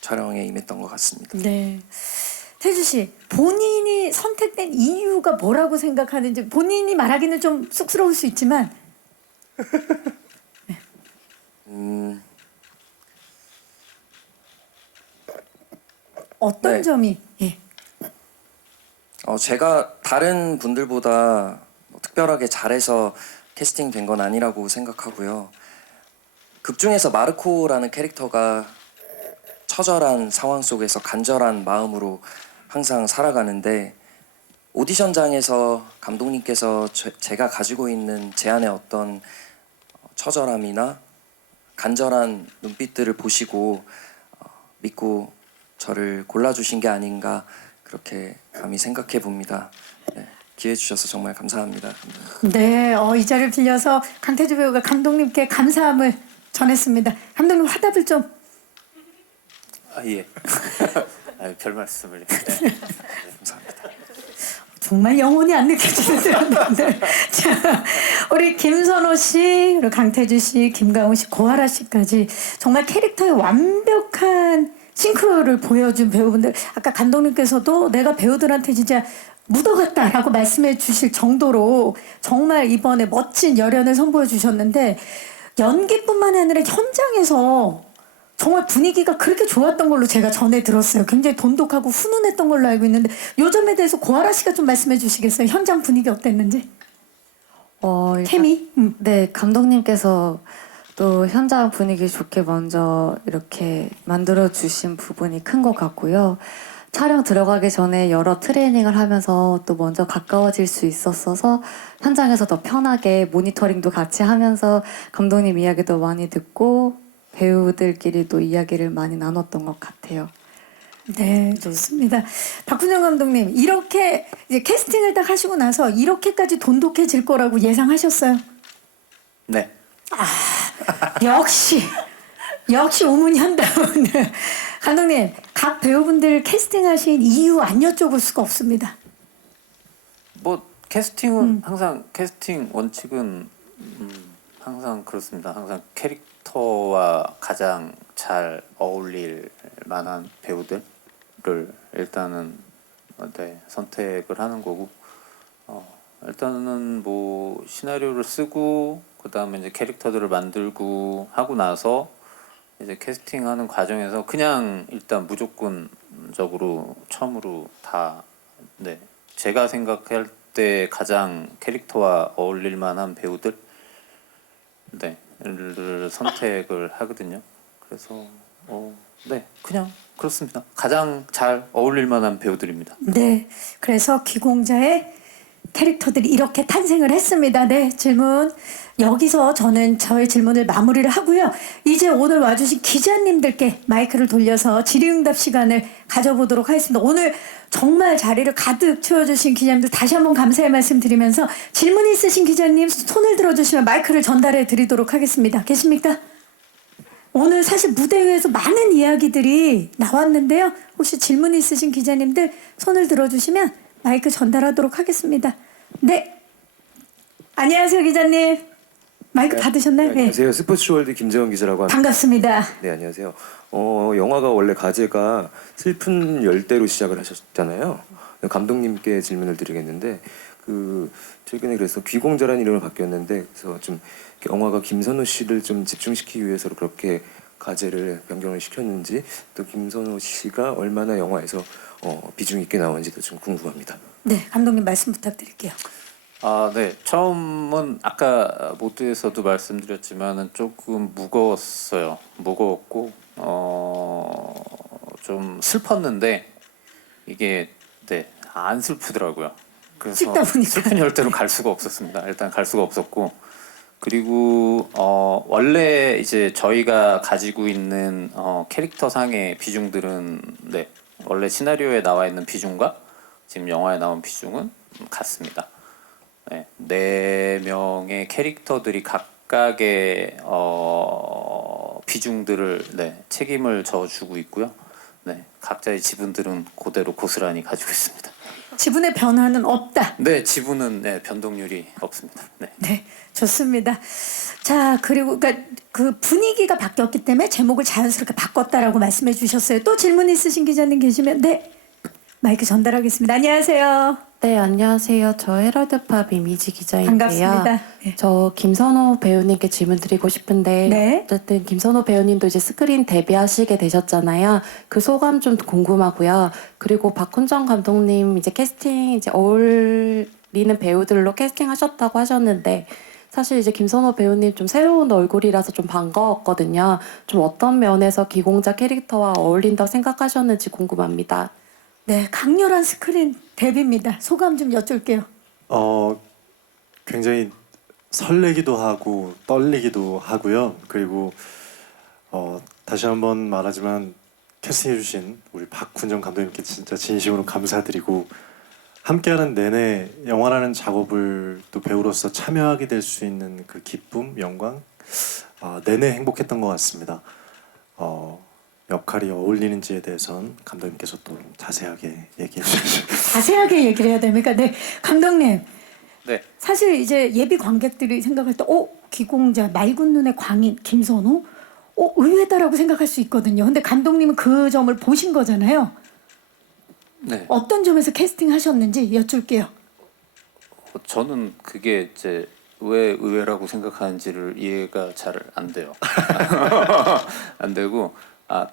촬영에 임했던 것 같습니다. 네. 태주 씨, 본인이 선택된 이유가 뭐라고 생각하는지 본인이 말하기는 좀 쑥스러울 수 있지만 어떤 네. 점이 제가 다른 분들보다 뭐 특별하게 잘해서 캐스팅된 건 아니라고 생각하고요. 극 중에서 마르코라는 캐릭터가 처절한 상황 속에서 간절한 마음으로 항상 살아가는데, 오디션장에서 감독님께서 제가 가지고 있는 제 안에 어떤 처절함이나 간절한 눈빛들을 보시고 믿고 저를 골라주신 게 아닌가 그렇게 감히 생각해 봅니다. 네, 기회 주셔서 정말 감사합니다. 네, 이 자리를 빌려서 강태주 배우가 감독님께 감사함을 전했습니다. 감독님 화답을 좀. 예. 별 말씀을. 네. 감사합니다. 정말 영혼이 안 느껴지는데. 자, 우리 김선호 씨, 그리고 강태주 씨, 김가훈 씨, 고아라 씨까지 정말 캐릭터의 완벽한 싱크로를 보여준 배우분들. 아까 감독님께서도 내가 배우들한테 진짜 묻어갔다라고 말씀해 주실 정도로 정말 이번에 멋진 열연을 선보여 주셨는데, 연기뿐만 아니라 현장에서 정말 분위기가 그렇게 좋았던 걸로 제가 전에 들었어요. 굉장히 돈독하고 훈훈했던 걸로 알고 있는데 요 점에 대해서 고아라 씨가 좀 말씀해 주시겠어요? 현장 분위기 어땠는지? 일단 케미? 네, 감독님께서 또 현장 분위기 좋게 먼저 이렇게 만들어 주신 부분이 큰 것 같고요. 촬영 들어가기 전에 여러 트레이닝을 하면서 또 먼저 가까워질 수 있었어서 현장에서 더 편하게 모니터링도 같이 하면서 감독님 이야기도 많이 듣고 배우들끼리도 이야기를 많이 나눴던 것 같아요. 네, 좋습니다. 박훈영 감독님, 이렇게 이제 캐스팅을 딱 하시고 나서 이렇게까지 돈독해질 거라고 예상하셨어요? 네. 역시 우문이 한다운 감독님, 각 배우분들 캐스팅하신 이유 안 여쭤볼 수가 없습니다. 뭐 캐스팅은 항상 캐스팅 원칙은 항상 그렇습니다. 항상 캐릭터와 가장 잘 어울릴 만한 배우들을 일단은 선택을 하는 거고, 일단은 뭐 시나리오를 쓰고 그다음에 이제 캐릭터들을 만들고 하고 나서 이제 캐스팅하는 과정에서 그냥 일단 무조건적으로 처음으로 다 제가 생각할 때 가장 캐릭터와 어울릴 만한 배우들 를 선택을 하거든요. 그래서 그냥 그렇습니다. 가장 잘 어울릴 만한 배우들입니다. 네, 그래서 귀공자의 캐릭터들이 이렇게 탄생을 했습니다. 네, 질문 여기서 저는 저의 질문을 마무리를 하고요. 이제 오늘 와주신 기자님들께 마이크를 돌려서 질의응답 시간을 가져보도록 하겠습니다. 오늘 정말 자리를 가득 채워주신 기자님들 다시 한번 감사의 말씀 드리면서 질문 있으신 기자님 손을 들어주시면 마이크를 전달해 드리도록 하겠습니다. 계십니까? 오늘 사실 무대 위에서 많은 이야기들이 나왔는데요. 혹시 질문 있으신 기자님들 손을 들어주시면 마이크 전달하도록 하겠습니다. 네. 안녕하세요, 기자님. 마이크 받으셨나요? 네, 안녕하세요. 스포츠월드 김재원 기자라고 합니다. 반갑습니다. 네, 안녕하세요. 영화가 원래 가제가 슬픈 열대로 시작을 하셨잖아요. 감독님께 질문을 드리겠는데 최근에 그래서 귀공자라는 이름을 바뀌었는데 그래서 좀 영화가 김선호 씨를 좀 집중시키기 위해서 그렇게 가제를 변경을 시켰는지 또 김선호 씨가 얼마나 영화에서 비중 있게 나오는지도 좀 궁금합니다. 네, 감독님 말씀 부탁드릴게요. 아, 네. 처음은 아까 모두에서도 말씀드렸지만은 조금 무거웠어요. 무거웠고 좀 슬펐는데 이게 네, 안 슬프더라고요. 그래서 찍다 보니까. 슬픈 열대로 갈 수가 없었습니다. 일단 갈 수가 없었고 그리고 원래 이제 저희가 가지고 있는 캐릭터 상의 비중들은 네, 원래 시나리오에 나와 있는 비중과 지금 영화에 나온 비중은 같습니다. 네, 4명의 캐릭터들이 각각의 비중들을 네, 책임을 져주고 있고요. 네, 각자의 지분들은 그대로 고스란히 가지고 있습니다. 지분의 변화는 없다. 네, 지분은 네, 변동률이 없습니다. 네. 네, 좋습니다. 자, 그리고 그러니까 그 분위기가 바뀌었기 때문에 제목을 자연스럽게 바꿨다라고 말씀해 주셨어요. 또 질문 있으신 기자님 계시면 네, 마이크 전달하겠습니다. 안녕하세요. 네, 안녕하세요. 저 헤럴드팝 이미지 기자인데요. 반갑습니다. 네. 저 김선호 배우님께 질문 드리고 싶은데 네. 어쨌든 김선호 배우님도 이제 스크린 데뷔하시게 되셨잖아요. 그 소감 좀 궁금하고요. 그리고 박훈정 감독님 이제 캐스팅 이제 어울리는 배우들로 캐스팅하셨다고 하셨는데 사실 이제 김선호 배우님 좀 새로운 얼굴이라서 좀 반가웠거든요. 좀 어떤 면에서 기공자 캐릭터와 어울린다고 생각하셨는지 궁금합니다. 네, 강렬한 스크린 데뷔입니다. 소감 좀 여쭐게요. 굉장히 설레기도 하고 떨리기도 하고요. 그리고 다시 한번 말하지만 캐스팅해주신 우리 박훈정 감독님께 진짜 진심으로 감사드리고 함께하는 내내 영화라는 작업을 또 배우로서 참여하게 될 수 있는 그 기쁨, 영광 내내 행복했던 것 같습니다. 역할이 어울리는지에 대해서는 감독님께서 또 자세하게 얘기해 주시죠. 자세하게 얘기를 해야 됩니까? 네, 감독님. 네. 사실 이제 예비 관객들이 생각할 때, 기공자, 맑은 눈의 광인, 김선호, 의외다라고 생각할 수 있거든요. 근데 감독님은 그 점을 보신 거잖아요. 네. 어떤 점에서 캐스팅하셨는지 여쭐게요. 저는 그게 이제 왜 의외라고 생각하는지를 이해가 잘 안 돼요. 안 되고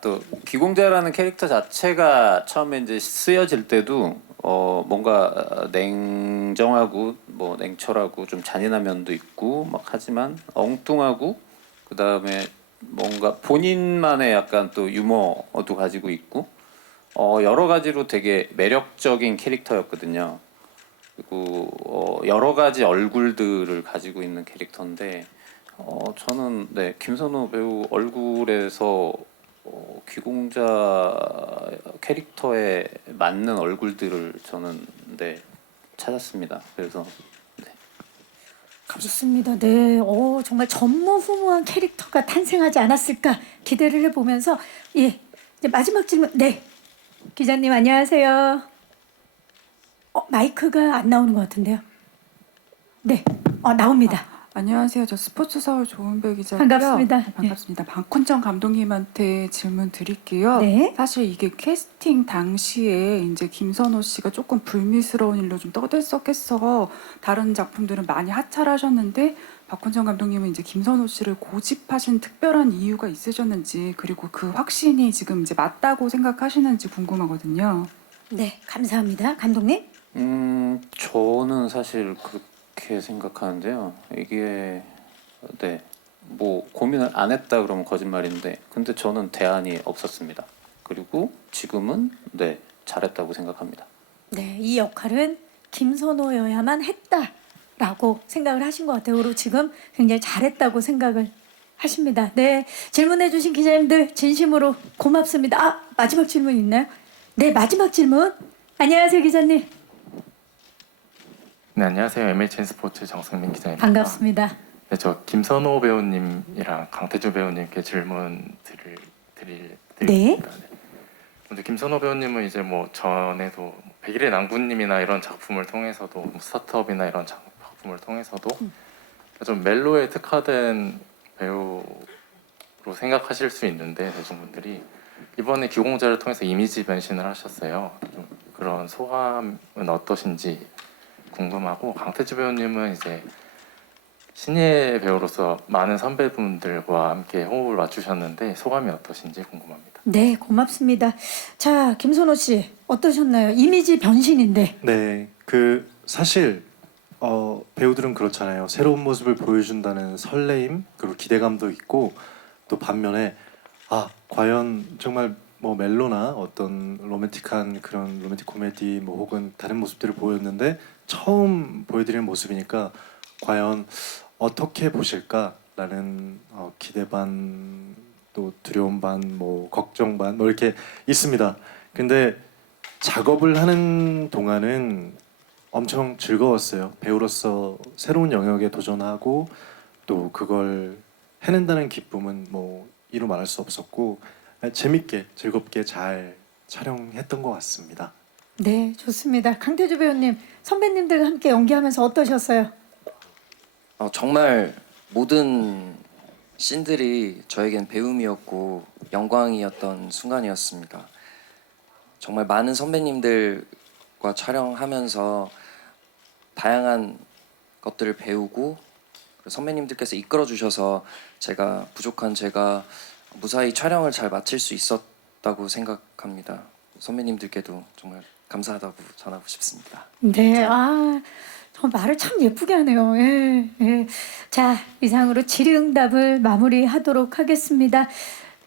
또 기공자라는 캐릭터 자체가 처음에 이제 쓰여질 때도 뭔가 냉정하고 뭐 냉철하고 좀 잔인한 면도 있고 막 하지만 엉뚱하고 그 다음에 뭔가 본인만의 약간 또 유머도 가지고 있고 여러 가지로 되게 매력적인 캐릭터였거든요. 그리고 여러 가지 얼굴들을 가지고 있는 캐릭터인데 저는 네, 김선호 배우 얼굴에서 귀공자 캐릭터에 맞는 얼굴들을 저는 네, 찾았습니다. 그래서 네. 좋습니다. 네, 정말 전무후무한 캐릭터가 탄생하지 않았을까 기대를 해보면서 이제 마지막 질문. 네, 기자님 안녕하세요. 마이크가 안 나오는 것 같은데요. 네, 나옵니다. 안녕하세요. 저 스포츠 서울 조은배 기자고요. 반갑습니다. 네, 반갑습니다. 박훈정 감독님한테 질문 드릴게요. 네. 사실 이게 캐스팅 당시에 이제 김선호 씨가 조금 불미스러운 일로 좀 떠들썩해서 다른 작품들은 많이 하차하셨는데 박훈정 감독님은 이제 김선호 씨를 고집하신 특별한 이유가 있으셨는지 그리고 그 확신이 지금 이제 맞다고 생각하시는지 궁금하거든요. 네, 감사합니다. 감독님. 저는 사실 그렇게 생각하는데요. 이게 네, 뭐 고민을 안 했다 그러면 거짓말인데, 근데 저는 대안이 없었습니다. 그리고 지금은 네, 잘했다고 생각합니다. 네, 이 역할은 김선호여야만 했다라고 생각을 하신 것 같아요. 그리고 지금 굉장히 잘했다고 생각을 하십니다. 네, 질문해주신 기자님들 진심으로 고맙습니다. 마지막 질문 있나요? 네, 마지막 질문. 안녕하세요, 기자님. 네, 안녕하세요. MHN 스포츠 정승민 기자입니다. 반갑습니다. 네, 저 김선호 배우님이랑 강태주 배우님께 질문 드리겠습니다. 네. 먼저 김선호 배우님은 이제 뭐 전에도 백일의 낭군님이나 이런 작품을 통해서도 뭐 스타트업이나 이런 작품을 통해서도 좀 멜로에 특화된 배우로 생각하실 수 있는데 대중분들이 이번에 기공자를 통해서 이미지 변신을 하셨어요. 좀 그런 소감은 어떠신지 궁금하고, 강태주 배우님은 이제 신예 배우로서 많은 선배분들과 함께 호흡을 맞추셨는데 소감이 어떠신지 궁금합니다. 네, 고맙습니다. 자, 김선호 씨 어떠셨나요? 이미지 변신인데. 네, 사실 배우들은 그렇잖아요. 새로운 모습을 보여준다는 설레임 그리고 기대감도 있고 또 반면에 과연 정말 뭐 멜로나 어떤 로맨틱한 그런 로맨틱 코미디 뭐 혹은 다른 모습들을 보였는데 처음 보여드리는 모습이니까 과연 어떻게 보실까라는 기대 반 또 두려움 반 뭐 걱정 반 뭐 이렇게 있습니다. 근데 작업을 하는 동안은 엄청 즐거웠어요. 배우로서 새로운 영역에 도전하고 또 그걸 해낸다는 기쁨은 뭐 이루 말할 수 없었고 재밌게 즐겁게 잘 촬영했던 것 같습니다. 네, 좋습니다. 강태주 배우님, 선배님들과 함께 연기하면서 어떠셨어요? 정말 모든 씬들이 저에겐 배움이었고 영광이었던 순간이었습니다. 정말 많은 선배님들과 촬영하면서 다양한 것들을 배우고 선배님들께서 이끌어 주셔서 제가 부족한 제가 무사히 촬영을 잘 마칠 수 있었다고 생각합니다. 선배님들께도 정말 감사하다고 전하고 싶습니다. 네, 저 말을 참 예쁘게 하네요. 예, 예. 자, 이상으로 질의응답을 마무리하도록 하겠습니다.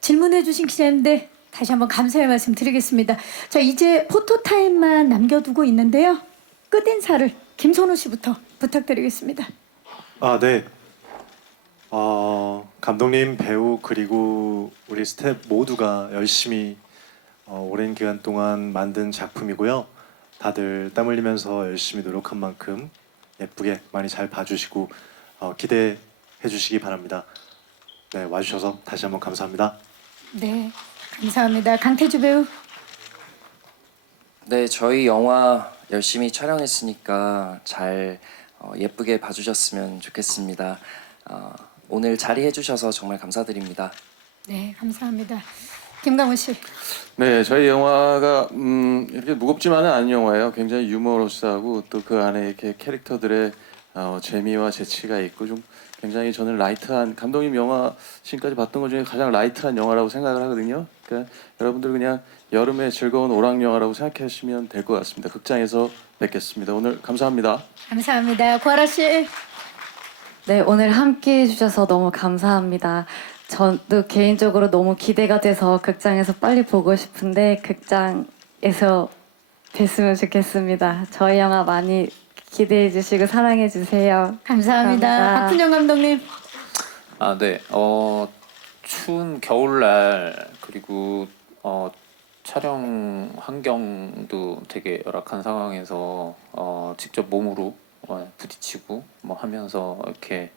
질문해주신 기자님들 다시 한번 감사의 말씀 드리겠습니다. 자, 이제 포토타임만 남겨두고 있는데요. 끝인사를 김선호 씨부터 부탁드리겠습니다. 네. 감독님, 배우 그리고 우리 스태프 모두가 열심히 오랜 기간 동안 만든 작품이고요. 다들 땀 흘리면서 열심히 노력한 만큼 예쁘게 많이 잘 봐주시고 기대해 주시기 바랍니다. 네, 와주셔서 다시 한번 감사합니다. 네, 감사합니다. 강태주 배우. 네, 저희 영화 열심히 촬영했으니까 잘 예쁘게 봐주셨으면 좋겠습니다. 오늘 자리해 주셔서 정말 감사드립니다. 네, 감사합니다. 김강훈 씨. 네, 저희 영화가 이렇게 무겁지만은 않은 영화예요. 굉장히 유머러스하고 또 그 안에 이렇게 캐릭터들의 재미와 재치가 있고 좀 굉장히 저는 라이트한 감독님 영화 지금까지 봤던 것 중에 가장 라이트한 영화라고 생각을 하거든요. 그러니까 여러분들 그냥 여름의 즐거운 오락 영화라고 생각하시면 될 것 같습니다. 극장에서 뵙겠습니다. 오늘 감사합니다. 감사합니다. 구하라 씨. 네, 오늘 함께 해주셔서 너무 감사합니다. 저도 개인적으로 너무 기대가 돼서 극장에서 빨리 보고 싶은데 극장에서 뵀으면 좋겠습니다. 저희 영화 많이 기대해 주시고 사랑해 주세요. 감사합니다. 박훈정 감독님. 네. 추운 겨울날 그리고 촬영 환경도 되게 열악한 상황에서 직접 몸으로 부딪히고 뭐 하면서 이렇게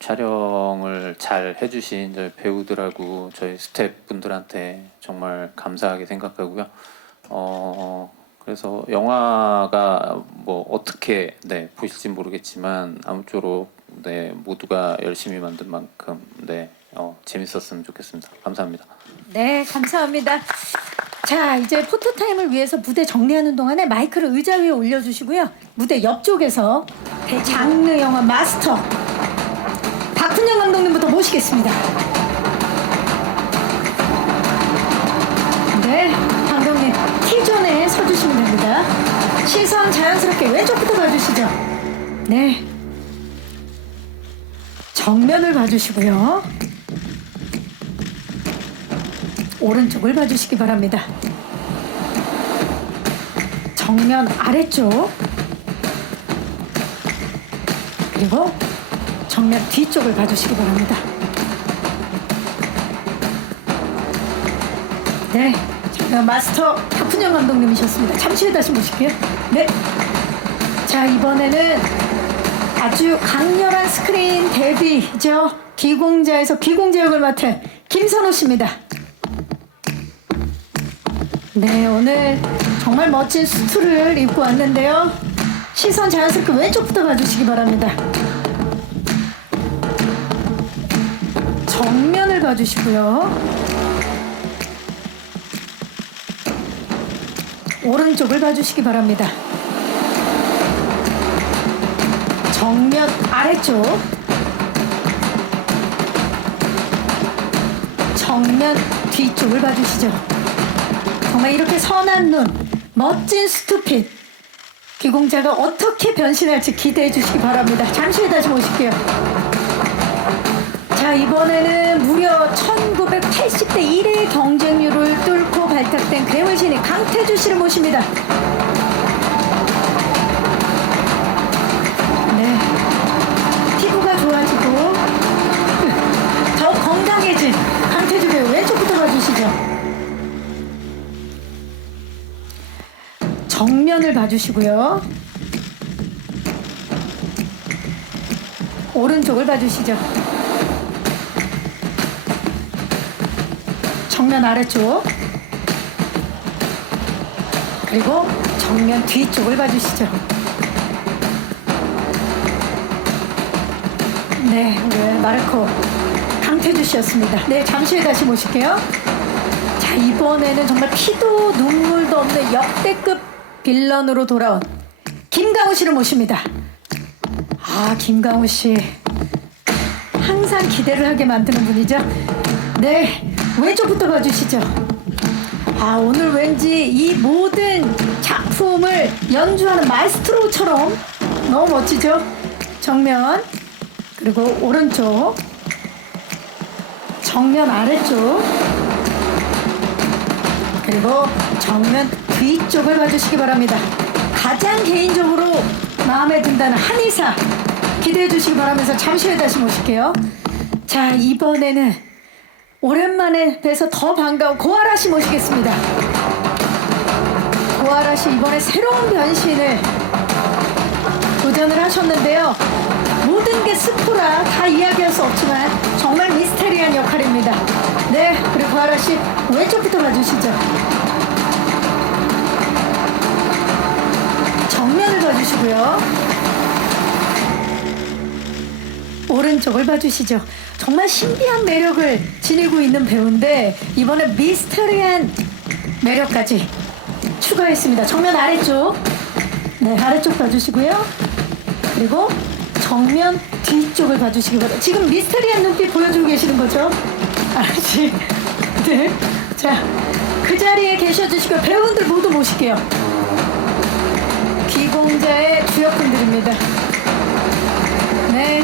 촬영을 잘 해주신 저희 배우들하고 저희 스태프분들한테 정말 감사하게 생각하고요. 그래서 영화가 뭐 어떻게 보실지 모르겠지만 아무쪼록 모두가 열심히 만든 만큼 재밌었으면 좋겠습니다. 감사합니다. 네, 감사합니다. 자, 이제 포토타임을 위해서 무대 정리하는 동안에 마이크를 의자 위에 올려주시고요. 무대 옆쪽에서 대장르 영화 마스터 박훈정 감독님부터 모시겠습니다. 네, 감독님 T존에 서주시면 됩니다. 시선 자연스럽게 왼쪽부터 봐주시죠. 네, 정면을 봐주시고요. 오른쪽을 봐주시기 바랍니다. 정면 아래쪽 그리고 정면 뒤쪽을 봐주시기 바랍니다. 네, 자, 마스터 박훈정 감독님이셨습니다. 잠시 후에 다시 모실게요. 네, 자, 이번에는 아주 강렬한 스크린 데뷔죠. 귀공자에서 귀공자 역을 맡은 김선호 씨입니다. 네, 오늘 정말 멋진 수트를 입고 왔는데요. 시선 자연스럽게 왼쪽부터 봐주시기 바랍니다. 정면을 봐주시고요. 오른쪽을 봐주시기 바랍니다. 정면 아래쪽, 정면 뒤쪽을 봐주시죠. 정말 이렇게 선한 눈, 멋진 스투핏, 귀공자가 어떻게 변신할지 기대해 주시기 바랍니다. 잠시 후에 다시 모실게요. 자, 이번에는 무려 1980대 1의 경쟁률을 뚫고 발탁된 괴물 신인 강태주 씨를 모십니다. 네, 피부가 좋아지고 더 건강해진 강태주 배우 왼쪽부터 봐주시죠. 정면을 봐주시고요. 오른쪽을 봐주시죠. 정면 아래쪽. 그리고 정면 뒤쪽을 봐주시죠. 네, 우리 마르코 강태주 씨였습니다. 네, 잠시 후에 다시 모실게요. 자, 이번에는 정말 피도 눈물도 없는 역대급 빌런으로 돌아온 김강우 씨를 모십니다. 아, 김강우 씨 항상 기대를 하게 만드는 분이죠. 네, 왼쪽부터 봐주시죠. 아, 오늘 왠지 이 모든 작품을 연주하는 마에스트로처럼 너무 멋지죠. 정면, 그리고 오른쪽, 정면 아래쪽, 그리고 정면 뒤쪽을 봐주시기 바랍니다. 가장 개인적으로 마음에 든다는 한의사 기대해 주시기 바라면서 잠시 후에 다시 모실게요. 자, 이번에는 오랜만에 뵈서 더 반가운 고아라 씨 모시겠습니다. 고아라 씨 이번에 새로운 변신을 도전을 하셨는데요. 모든 게 스포라 다 이야기할 수 없지만 정말 미스테리한 역할입니다. 네, 그리고 고아라 씨 왼쪽부터 봐주시죠. 정면을 봐주시고요. 오른쪽을 봐주시죠. 정말 신비한 매력을 지니고 있는 배우인데 이번에 미스터리한 매력까지 추가했습니다. 정면 아래쪽. 네, 아래쪽 봐주시고요. 그리고 정면 뒤쪽을 봐주시기 바랍니다. 지금 미스터리한 눈빛 보여주고 계시는 거죠? 알았지? 네. 자, 그 자리에 계셔주시고 배우분들 모두 모실게요. 귀공자의 주역분들입니다. 네,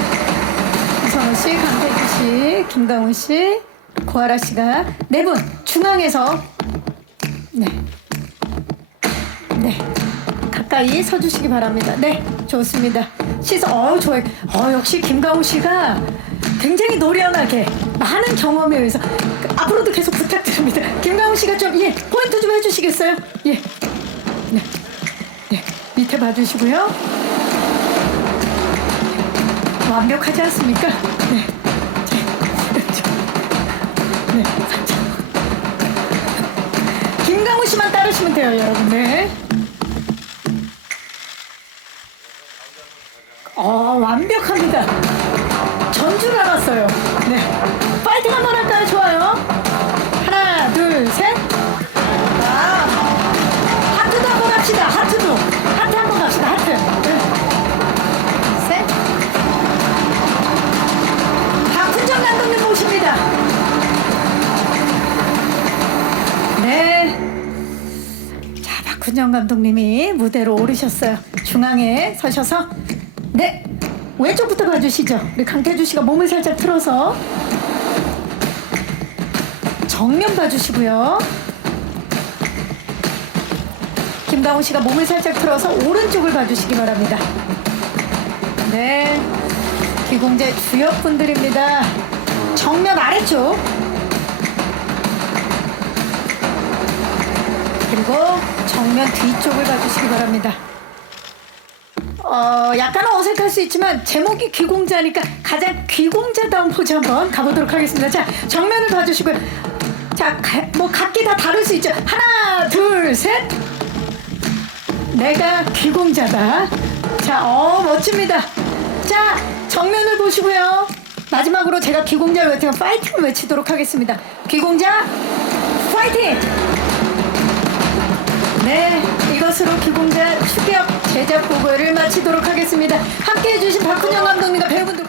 이성호 씨, 강태주 씨, 김강훈 씨, 고아라 씨가 네 분 중앙에서 네, 가까이 서주시기 바랍니다. 네, 좋습니다. 시선, 좋아요. 역시 김강훈 씨가 굉장히 노련하게 많은 경험에 의해서 앞으로도 계속 부탁드립니다. 김강훈 씨가 좀 포인트 좀 해주시겠어요? 네. 밑에 봐주시고요. 완벽하지 않습니까? 네. 네, 살짝. 김강우 씨만 따르시면 돼요, 여러분. 네. 완벽합니다. 전 줄 알았어요. 네. 파이팅 한번 할까요? 좋아요. 하나, 둘, 셋. 하트도 한번 합시다. 하트도. 하트 한번 갑시다. 하트. 셋. 박훈정 감독님 모십니다. 네. 자, 박훈정 감독님이 무대로 오르셨어요. 중앙에 서셔서 네. 왼쪽부터 봐주시죠. 우리 강태주 씨가 몸을 살짝 틀어서 정면 봐주시고요. 김강훈 씨가 몸을 살짝 틀어서 오른쪽을 봐주시기 바랍니다. 네, 귀공자의 주역분들입니다. 정면 아래쪽 그리고 정면 뒤쪽을 봐주시기 바랍니다. 약간은 어색할 수 있지만 제목이 귀공자니까 가장 귀공자다운 포즈 한번 가보도록 하겠습니다. 자, 정면을 봐주시고요. 자, 각기 다 다를 수 있죠. 하나, 둘, 셋. 내가 귀공자다. 자, 멋집니다. 자, 정면을 보시고요. 마지막으로 제가 귀공자를 외치면 파이팅을 외치도록 하겠습니다. 귀공자, 파이팅! 네, 이것으로 귀공자 추격 제작 보고를 마치도록 하겠습니다. 함께해 주신 박훈정 감독님과 배우분들